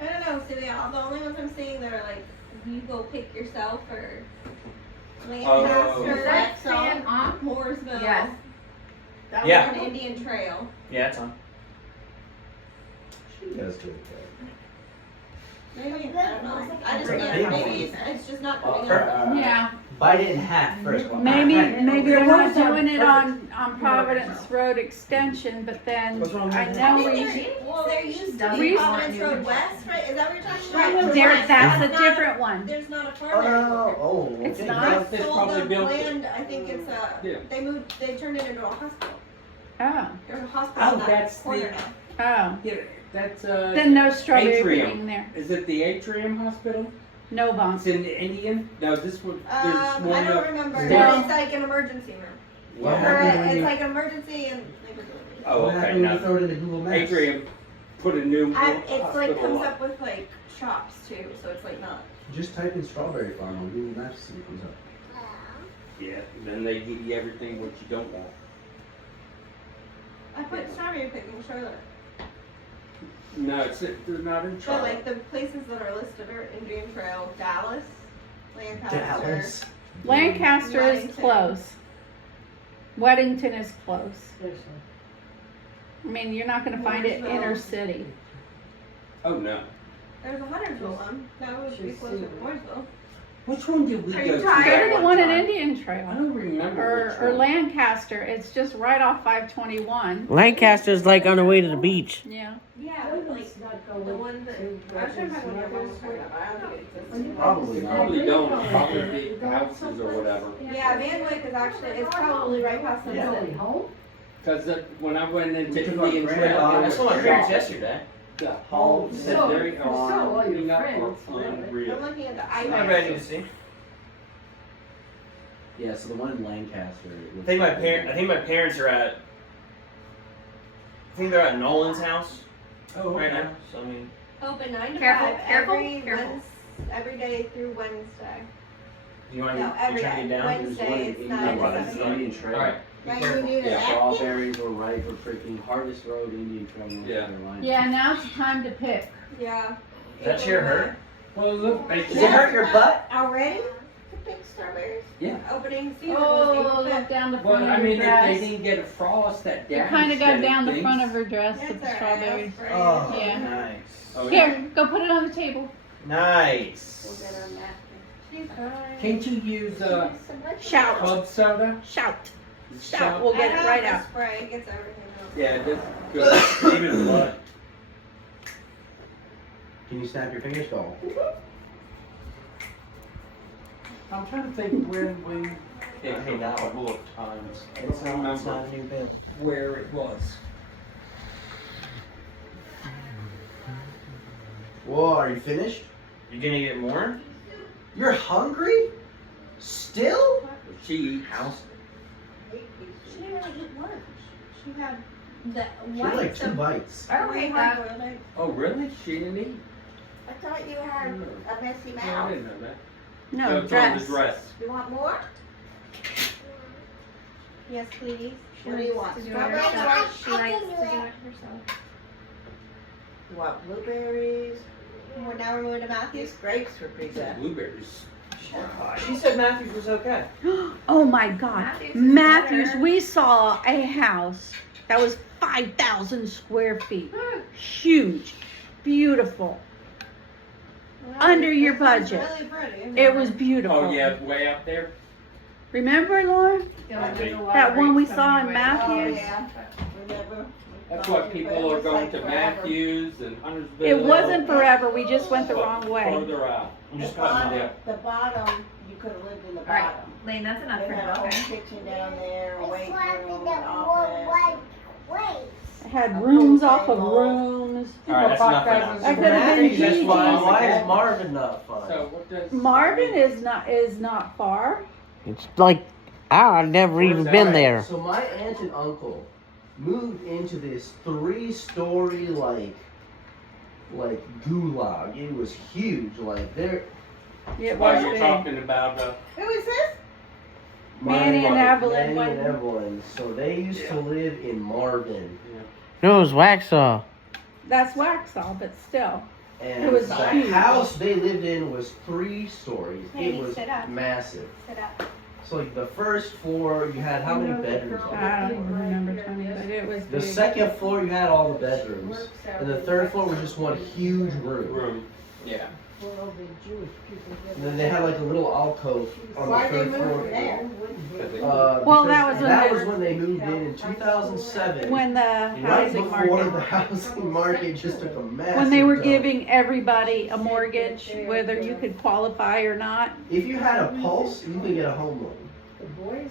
I don't know, Celia, the only ones I'm seeing that are like, you go pick yourself or Lancaster, that fan on? Mooresville. Yes. That Yeah. one on Indian Trail. Yeah, it's on. She does good. Maybe, I don't know. I just, Yeah. maybe it's just not coming Perfect. up. Yeah, Bite it in half first. maybe they're not doing it Perfect. on Providence Road Extension, but then What's wrong with I that? know Well, there used to We be used- Providence Road West, right? Is that what you're talking about? there, There's that's a not- different one. There's not a farm Oh there no! anymore. Oh, It's okay. not? They Sold probably the built it. land, I think it's Yeah. they turned it into a hospital. Oh, There's a hospital in Oh, that that's corner the- now. oh. Yeah, that's, Then no strawberry Atrium. picking there. Is it the Atrium Hospital? No bomb. It's in Indian? No, this one, there's I one don't up. remember. No. It's like an emergency room. What Or happened when it's you, like emergency and labor delivery. Oh, what okay, happened when you no. throw it into Google Maps? Atrium put a new It's like hospital comes up. up with like shops too, so it's like not. Just type in strawberry farm on Google Maps to see what comes up. Yeah, then they give you everything what you don't want. I put strawberry picking Charlotte. No, they're not in But Charlotte. like the places that are listed are Indian Trail, Dallas, Lancaster. Dallas. Lancaster is Weddington. close. Weddington is close. I mean, you're not gonna find it inner city. Oh, no. There's a Huntersville one. That would be closer to Mooresville. Which one did we Are go you to? tired? Go that to the one in time? Indian Trail. I don't remember which Or one. Lancaster. It's just right off 521. Lancaster's like on the way to the beach. Yeah. Yeah, like the one that. I was trying to find one your mom was talking about. I don't think it exists. Probably not. Probably don't, probably the houses or whatever. Yeah, Van Wyck is actually, it's probably right past the city. Cause when I went into We took Indian our Trail, grandma- I saw my parents yesterday. the whole So- very so all your cleaning up friends, were I'm unreal. looking at the I'm ready to see. Yeah, so the one in Lancaster. I think my parents are at. I think they're at Nolan's house Oh, right okay. now. So I mean, Open 9 to Careful, 5 careful, every careful. every day through Wednesday. do you want No, to every turn day. it down? There's one Wednesday in it's Indian, 9 Right, to it's 7. Indian Trail. All right. Right, you need Yeah, it. strawberries were right for freaking Harvest Road, Indian Trail, North Yeah. Carolina. Yeah, now it's time to pick. Yeah. That chair hurt? Well, look, they Does it hurt your butt? Already? To pick strawberries? Yeah. Opening season Oh, was April look 5th. down the Well, front I of mean, your if they dress. didn't get a frost that You damage. kind of got that down the things- front of her dress That's with the all right, I'll strawberries. spray it. Oh, Yeah. nice. Oh, yeah. Here, go put it on the table. Nice. She's fine. Can't you use Shout. club soda? Shout. Shout. Shout. We'll get I it have right the out. spray. It gets everything out. Yeah, that's good. Even blood. Can you snap your fingers, doll? I'm trying to think when we. Yeah, hey, now. A couple of times. It's I don't not remember a new bed. where it was. Whoa, are you finished? You gonna get more? You're hungry? Still? She eats. House. She didn't really eat lunch. She had the She had like whites 2 of bites. I don't hate that. Oh, really? She didn't eat? I thought you had a messy No, I mouth. didn't know that. No, it's on the dress. dress. You want more? Yes, please. She What do you likes want? to do it Strawberries? herself. She I likes can to do do it. it herself. You want blueberries? We're now moving to Matthews. These grapes were pretty good. Blueberries. She said Matthews was okay. Oh my God. Matthews is Matthews, better. we saw a house that was 5,000 square feet. Huge. Beautiful. Under your This one's budget. Really pretty. It was beautiful. Oh, yeah, way up there? Remember, Laura? That one we saw in Oh, Matthews? yeah. Remember? That's what people are going to Matthews and Huntersville. It wasn't forever. We just went the wrong way. Further out. I'm The just cutting bottom, it. the bottom, you could have lived in the All right, bottom. Lane, that's enough They for had now. a whole Okay. kitchen down there, a It's weight like room, the an more office. white weights. It had rooms off of rooms. All right, that's enough for now. That could have been That's why. Gigi's. Why is Marvin not fun? So what does... Marvin is not far. It's like, I've never even been there. So my aunt and uncle moved into this 3-story like gulag. It was huge. Like there. It While was you're big. talking about Who is this? Manny and Evelyn. Manny and Evelyn. So they used to live in Marvin. No, it was Waxhaw. That's Waxhaw, but still. And It was the huge. house they lived in was 3 stories. Hey, It was sit up. massive. Sit up. So like the first floor, you had how many bedrooms? I don't even remember, Tony, but it was The big. second floor, you had all the bedrooms, and the third floor was just one huge room. Yeah. And then they had like a little alcove on the Why'd they third move floor. from there? Well, because that was when that they was were- when they moved in 2007. When the right housing before market. the housing market just took a massive When they were dump. giving everybody a mortgage, whether you could qualify or not. If you had a pulse, you could get a home loan.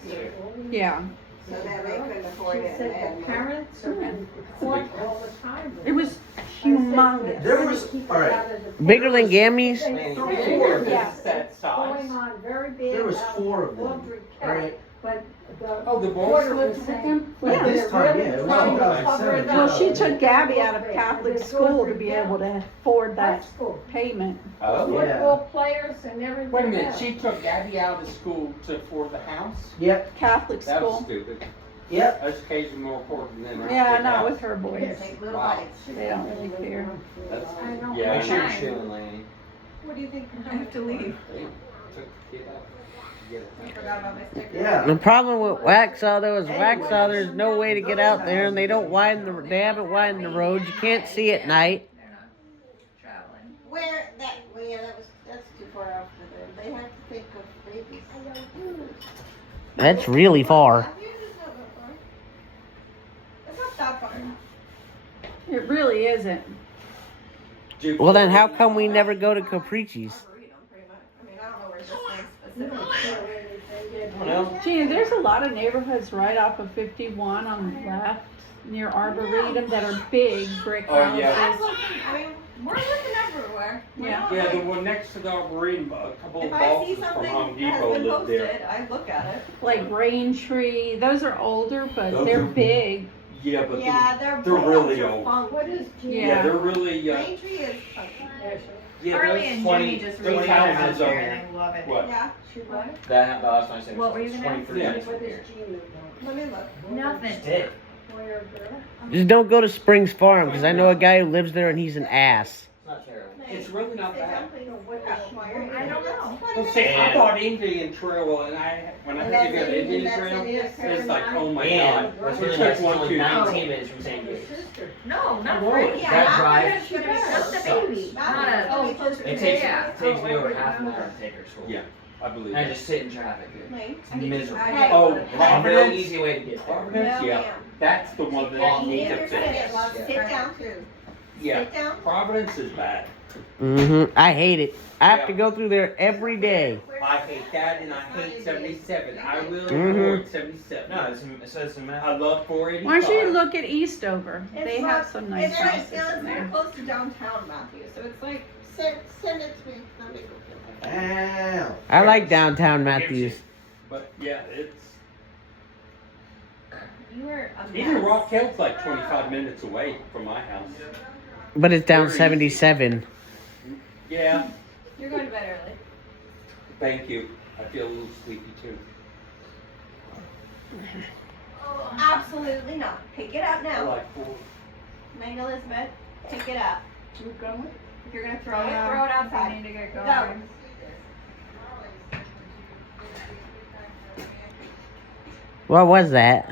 Yeah. So then they couldn't afford it. and they had more. Parents are in court all the time. It was humongous. There was all right. Bigger than Gammy's? Four of Yeah. us that size. Going on very big. There was 4 of them. Laundry All right. But the Oh, the boys quarter lived was with saying. At this time, yeah, it was Well, 2007. Well, she took Gabby out of Catholic school to be able to afford High that school. payment. Oh. Yeah. Football players and everything. Wait a minute, else. she took Gabby out of school for the house? Yep. Catholic That was school. stupid. Yep. Education more important than our Yeah, big not house. with her boys. Take little Wow. bites. They don't really care. That's, I know. yeah. Make sure you're chilling, Laney. What do you think? I have to leave. Took the kid out. I forgot about my sticker. Yeah. The problem with Waxhaw though is Waxhaw, there's no way to get out there, and they haven't widened the roads. You can't see at night. They're not traveling. Where that? Well, yeah, that's too far out for them. They have to think of babies. That's really far. It's not that far. It really isn't. Well, then how come we never go to Capricci's? I mean, I don't know where this thing's specifically. Gina, there's a lot of neighborhoods right off of 51 on the left near Arboretum that are big brick Oh, houses. yeah. I mean, we're looking everywhere. We're Yeah. not, Yeah, like, the one next to the Arboretum, a couple if of I see bosses from something Home that has Depot been live there. posted, I look at it. Like Braintree, those are older, but Those they're are- big. Yeah, but Yeah, they're they're really are old. fun. What is Yeah, they're really, Braintree is funky. yeah, Harley those and 20, Jimmy just those redid their house houses here are, and I love it. what? Yeah. That last time I said What were you gonna 23 ask? minutes from here. Let me look. Nothing. Did. Just don't go to Springs Farm, because I know a guy who lives there and he's an ass. It's not terrible. It's really not bad. I don't know. Well, see, I thought Indian Trail, and when I think about Indian Trail, it's like, oh my And god. that's We really took nice. It's one, only two, 19 minutes from St. Louis. No, not Lord, for yeah. that not drive for just the baby. Not a. Oh, It takes me over half an hour to take her to school. Yeah, I believe And I it. just sit in traffic. Wait. It's miserable. Oh, There's no Providence? easy way to get there. Providence, No, yeah. ma'am. That's the one that needs a fix. Sit down too. Yeah, Sit down. Providence is bad. I hate it. I have to go through there every day. I hate that, and I hate 77. I will Mhm. avoid 77. No, it says in I love 485. Why don't you look at Eastover? They It's have not- some nice it's like, houses it's in very there. close to downtown, Matthew, so it's like. Send it to me. Let me go get it. Ow. I like downtown Matthews. But yeah, it's You were a even mess. Rock Hill's like 25 minutes away from my house. But it's down 77. Yeah, You're going to bed early. thank you. I feel a little sleepy too. Absolutely not. Pick it up I now. like 4. Meg Elizabeth, pick it up. You going? If you're gonna throw it I outside. need to get Go. going. What was that?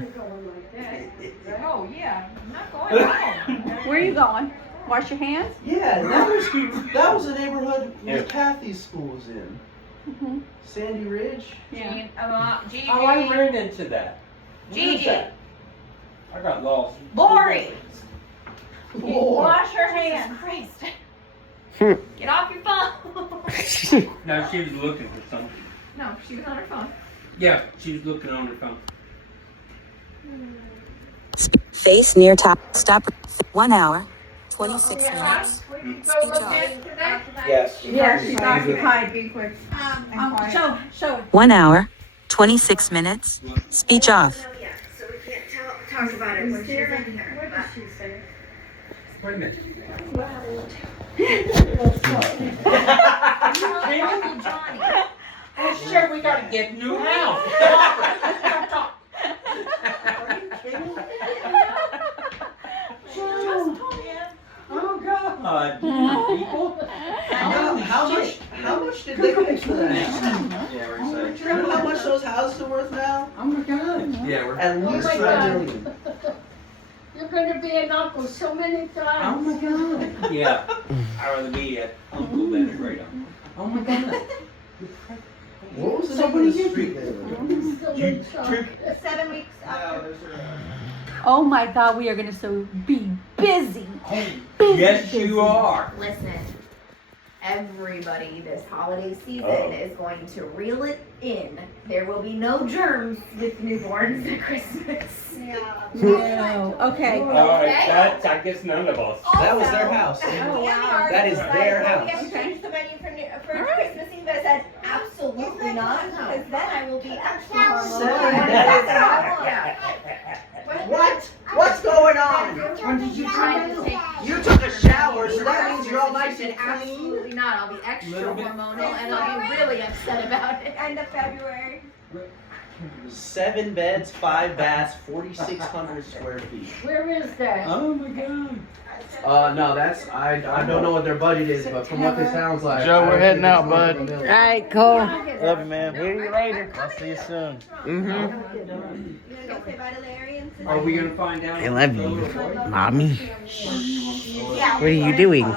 Oh, yeah, I'm not going home. Where are you going? Wash your hands? Yeah, that was the neighborhood Miss Kathy's school was in. Mm-hmm. Sandy Ridge. Yeah. Gigi. Oh, I ran into that. Gigi. I got lost. Lori. Lord. Wash your hands. Christ. Get off your phone. No, she was looking for something. No, she was on her phone. Yeah, she was looking on her phone. Face near top. Stop. 1 hour, 26 minutes. Speech off. Yes. Yeah, she's occupied, be quick. Show it. 1 hour, 26 minutes. Speech off. So we can't talk about it when she's in here. What did she say? Wait a minute. Johnny. Oh, sure, we gotta get a new house. Oh God. People? How much did they pay for that? Yeah, we're excited. Do you know how much those houses are worth now? Oh my God. Yeah, we're. At least my $5 God. million. You're gonna be an uncle so many Oh times. my God. Yeah, I'd rather be an uncle than a great uncle. Oh my God. What was the So name what of do the you street I'm still in shock. 7 weeks after. Oh my God, we are gonna be busy. Yes, you are. Listen, everybody this holiday season is going to reel it in. There will be no germs with newborns at Christmas. No. Okay. All right, that's, I guess none of us. That was their house. That is their house. We have to change the menu for Christmas Eve. I said, absolutely not, because then I will be extra What? What's going on? When did you try to take? You took a shower, so that means you're all nice and clean. Absolutely not. I'll be extra Little bit. hormonal, and I'll be really upset about it. End of February. 7 beds, 5 baths, 4,600 square feet. Where is that? Oh my god. No, that's I don't know what their budget is, but from what this sounds like. Joe, we're heading out, bud. All right, Cole. Love you, man. See you later. I'll see you soon. Mm-hmm. You gonna go say bye to Larry and Are we gonna find out? I love you, mommy. Yeah. What are you doing?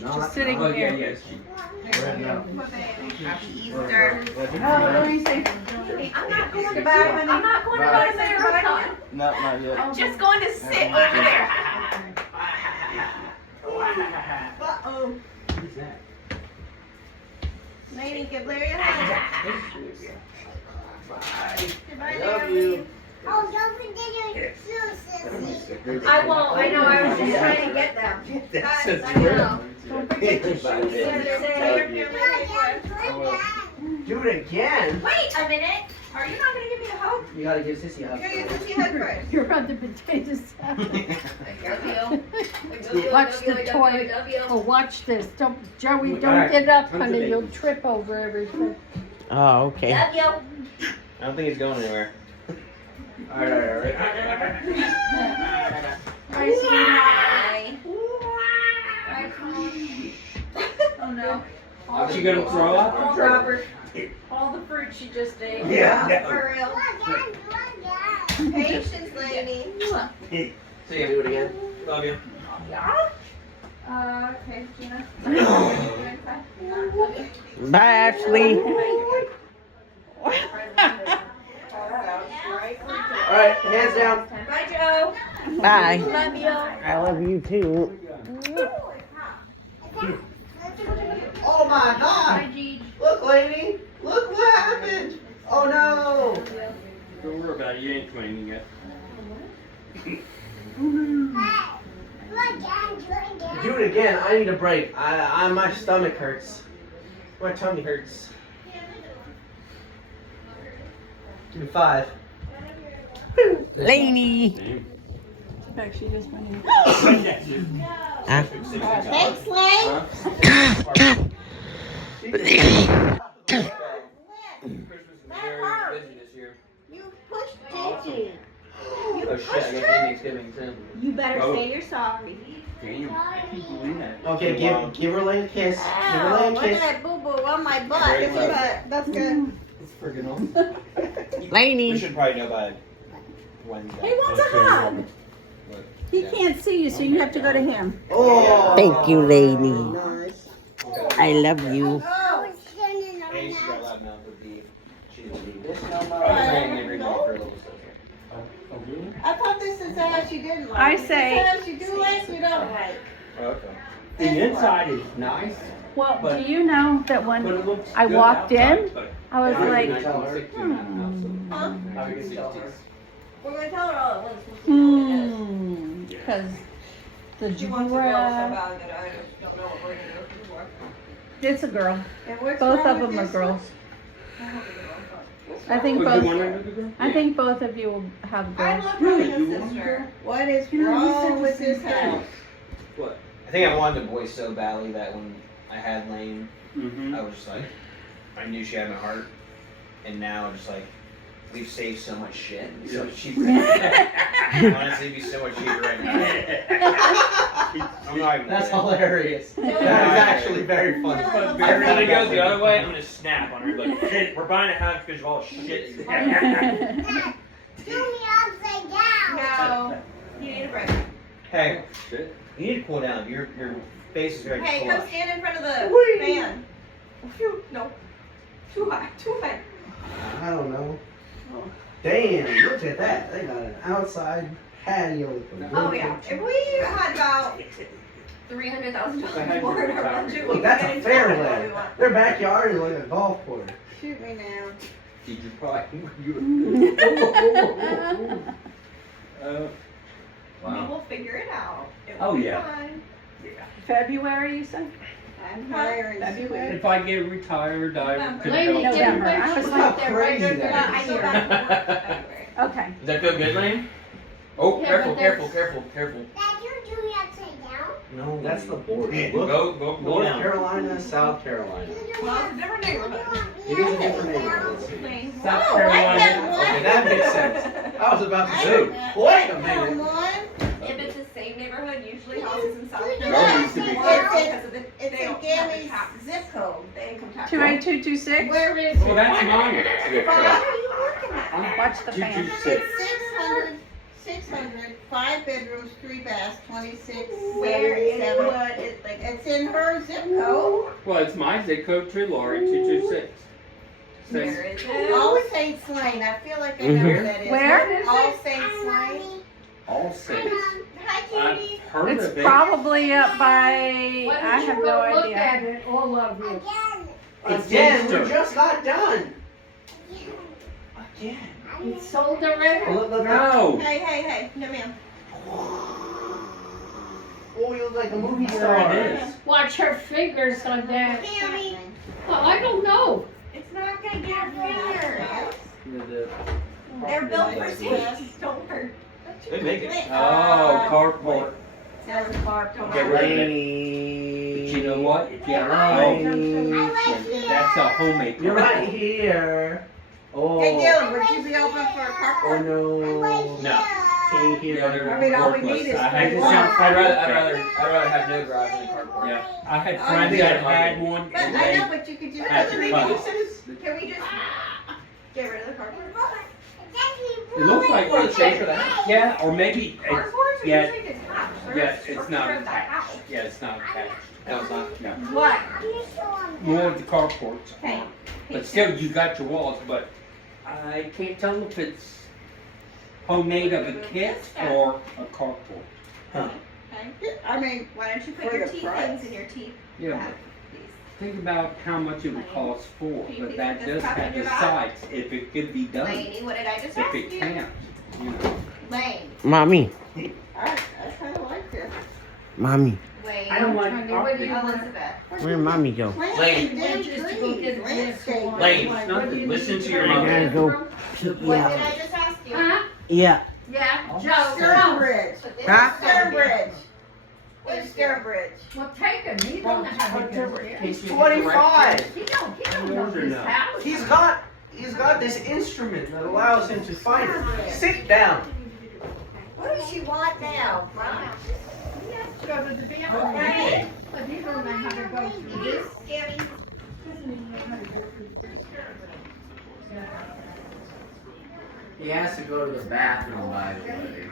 Just sitting Oh, here. yeah, yes. Happy Easter. Oh, let me see. I'm not going to buy. I'm not going to buy a haircut. No, not yet. I'm just going to sit over there. Uh-oh. Who's that? Lady, give Larry a hug. Goodbye, Love Larry. you. Oh, don't forget your shoes, Sissy. I won't. I know. I was just trying to get them. That's Guys, a I trip. know. Don't forget your shoes. Bye, Tell baby. your family Do it again. Wait a minute. Are you not going to give me a hug? You gotta give Sissy a You're hug. going to give Sissy a hug first. You're on the potato salad. W. Watch the toy. Oh, watch this. Don't, Joey, don't get up, honey. You'll trip over everything. Oh, okay. Love you. I don't think he's going anywhere. Alright. Bye, sweetheart. Bye, Colin. Oh, no. Is she gonna throw up? Robert. All the fruit she just ate. Yeah. For real. Patience, lady. See you. Do it again. Love you. Okay, Gina. Bye, Ashley. Alright, hands down. Bye, Joe. Bye. Love you. I love you too. Oh my god. Look, lady. Look what happened. Oh no. Don't worry about it, you ain't cleaning yet. Do it again. I need a break. My stomach hurts. My tummy hurts. Do 5. Laney. She just went in. Huh? Thanks, Lane. You pushed Gigi. You Oh shit, I pushed guess her. Thanksgiving too. You better Oh. say you're sorry. Damn, I can't believe that. Okay, give her Lane a kiss. Give her Ow, Lane a look at kiss. that boo-boo on my butt. Great Look at love. that. That's good. It's friggin' awesome. We Laney. should probably know by Wednesday. He wants a hug. He can't see you, so you have to go to him. Oh. Thank you, Laney. Nice. I love you. Oh, Hey, she's got loud mouth with the she's a lead. This no I was more. praying every night for a little stuff here. Oh, really? I thought this is how she didn't like. I it. This is say- how she do like, you don't like. Oh, okay. The inside is nice, Well, But- do you know that but when it looks I good walked outside, in, but I was how are you like, gonna tell her? Huh? How are you gonna tell her? We're going to tell her all at once. We'll see what it is. because the She wants a girl so giraffe, bad that I just don't know what we're going to do for. it's a girl. And what's Both wrong of with them are this girls. I hope it's a girl. I think Oh, you both. want another girl? I think both of you will have I girls. love having a sister. What is You know, you said wrong the with same this thing. house? What? I think I wanted a boy so badly that when I had Lane, Mm-hmm. I was just like, I knew she had my heart, and now just like, we've saved so much shit. It's so much cheaper. Honestly, it'd be so much cheaper right now. I'm not even That's kidding. hilarious. That is actually very funny. If it goes the other way, I'm gonna snap on her. Like, shit, we're buying a house because of all the shit. Do me upside down. No. You need a break. Hey, Shit. you need to cool down. Your face is very Hey, flush. come stand in front of the Whee! fan. Phew, no. Too high, too high. I don't know. Damn, look at that. They got an outside patio with a Oh wood yeah. kitchen. If we had about $300,000 more in our budget, Look, we that's could a get exactly what we fairway. want. Their backyard is like a golf course. Shoot me now. Did you probably? I mean, we'll figure it out. It Oh, will be yeah. fine. February, you said? I'm hiring. February. If I get retired, I could Lady, help. give November. her I was she's like, like there right crazy there. that I go back to work in February. Okay. Does that feel good, Lane? Oh, Yeah, careful, but careful, there's- careful, careful. Dad, you do me upside down. No, that's the border. Look, Go cool North down. Carolina, South Carolina. You do me Well, it's a different You neighborhood. want me It is a different neighborhood. South Oh, I Carolina. got Okay, that makes sense. I was about to say, wait a minute. If it's the same neighborhood, usually houses in South Carolina used to be Carolina. It's in Gammy's zip code. The income tax. 28226. Where is Well, that's mine. What are you looking at? Watch the fan. 226. 600, 5 bedrooms, 3 baths, 26, Where is 77. what? It's like It's in her zip code. Well, it's my zip code too, Lori, 226. where Says, is it? All Saints Lane. I feel like I know where that is. Where? All Saints Lane. all saints. Hi, I've Katie. heard It's of it. probably up by, Why I don't have you no go look idea. at it, all of you? It's Again, Easter. we're just not done. Again. It's sold already? Look, look, look. No. Hey, come here. Oh, you look like a movie There star. it is. Watch her fingers on that. Cammy. Oh, I don't know. It's not gonna get bigger. The- They're built for safety. Don't hurt. They make it. Oh, carport. That was far. Get rid of it. But you know what? If you have a that's a homemade You're right carport. here. Oh. Hey, Dylan, would you be open for a Oh carport? no. No. Can't hear. Yeah, they're I mean, all we worthless. need is I had one. friends- I'd rather have no garage than a carport. Yeah, I had Oh, friends yeah. that had one But and I know, they but you could just had put to it cut in. it. Can we just get rid of the cardboard? It looks like Or the change for the house. yeah, or maybe it's, Cardboards are yeah, usually detached. They're yeah, a it's structure not of that house. attached. Yeah, it's not attached. No, it's not. No, What? more of the carports. Okay. But still, you got your walls, but I can't tell if it's homemade of a kit or a carport. Huh. Okay. I mean, Why don't you put For your the teeth price. things in your teeth? Yeah, bag, but please? think about how much it would cost for, Can you but please that put this does cup in have your the bag? sides, if it could be done. Lainey, what did I just If ask it you? can't, you know. Lane. Mommy, I kind of like this. mommy, Lane. I don't like Honey, what do you want? Elizabeth. where'd mommy go? Planting Went damn just to go trees, get a landscape. Lane, What nothing. do you Listen need to your for mother. a I gotta go. bathroom? What did Yeah, I just ask you? Huh? yeah. Yeah, Joe, Sturbridge. Huh? Sturbridge. It's Sturbridge. well, take him, he don't know how to do it. He's 25. He don't know this house. He's got this instrument that allows him to fight it. Sit down. What does she want now, Brian? He has to go to the bathroom, but he don't know how to go through this. Gabby. He has to go to the bathroom, by the way.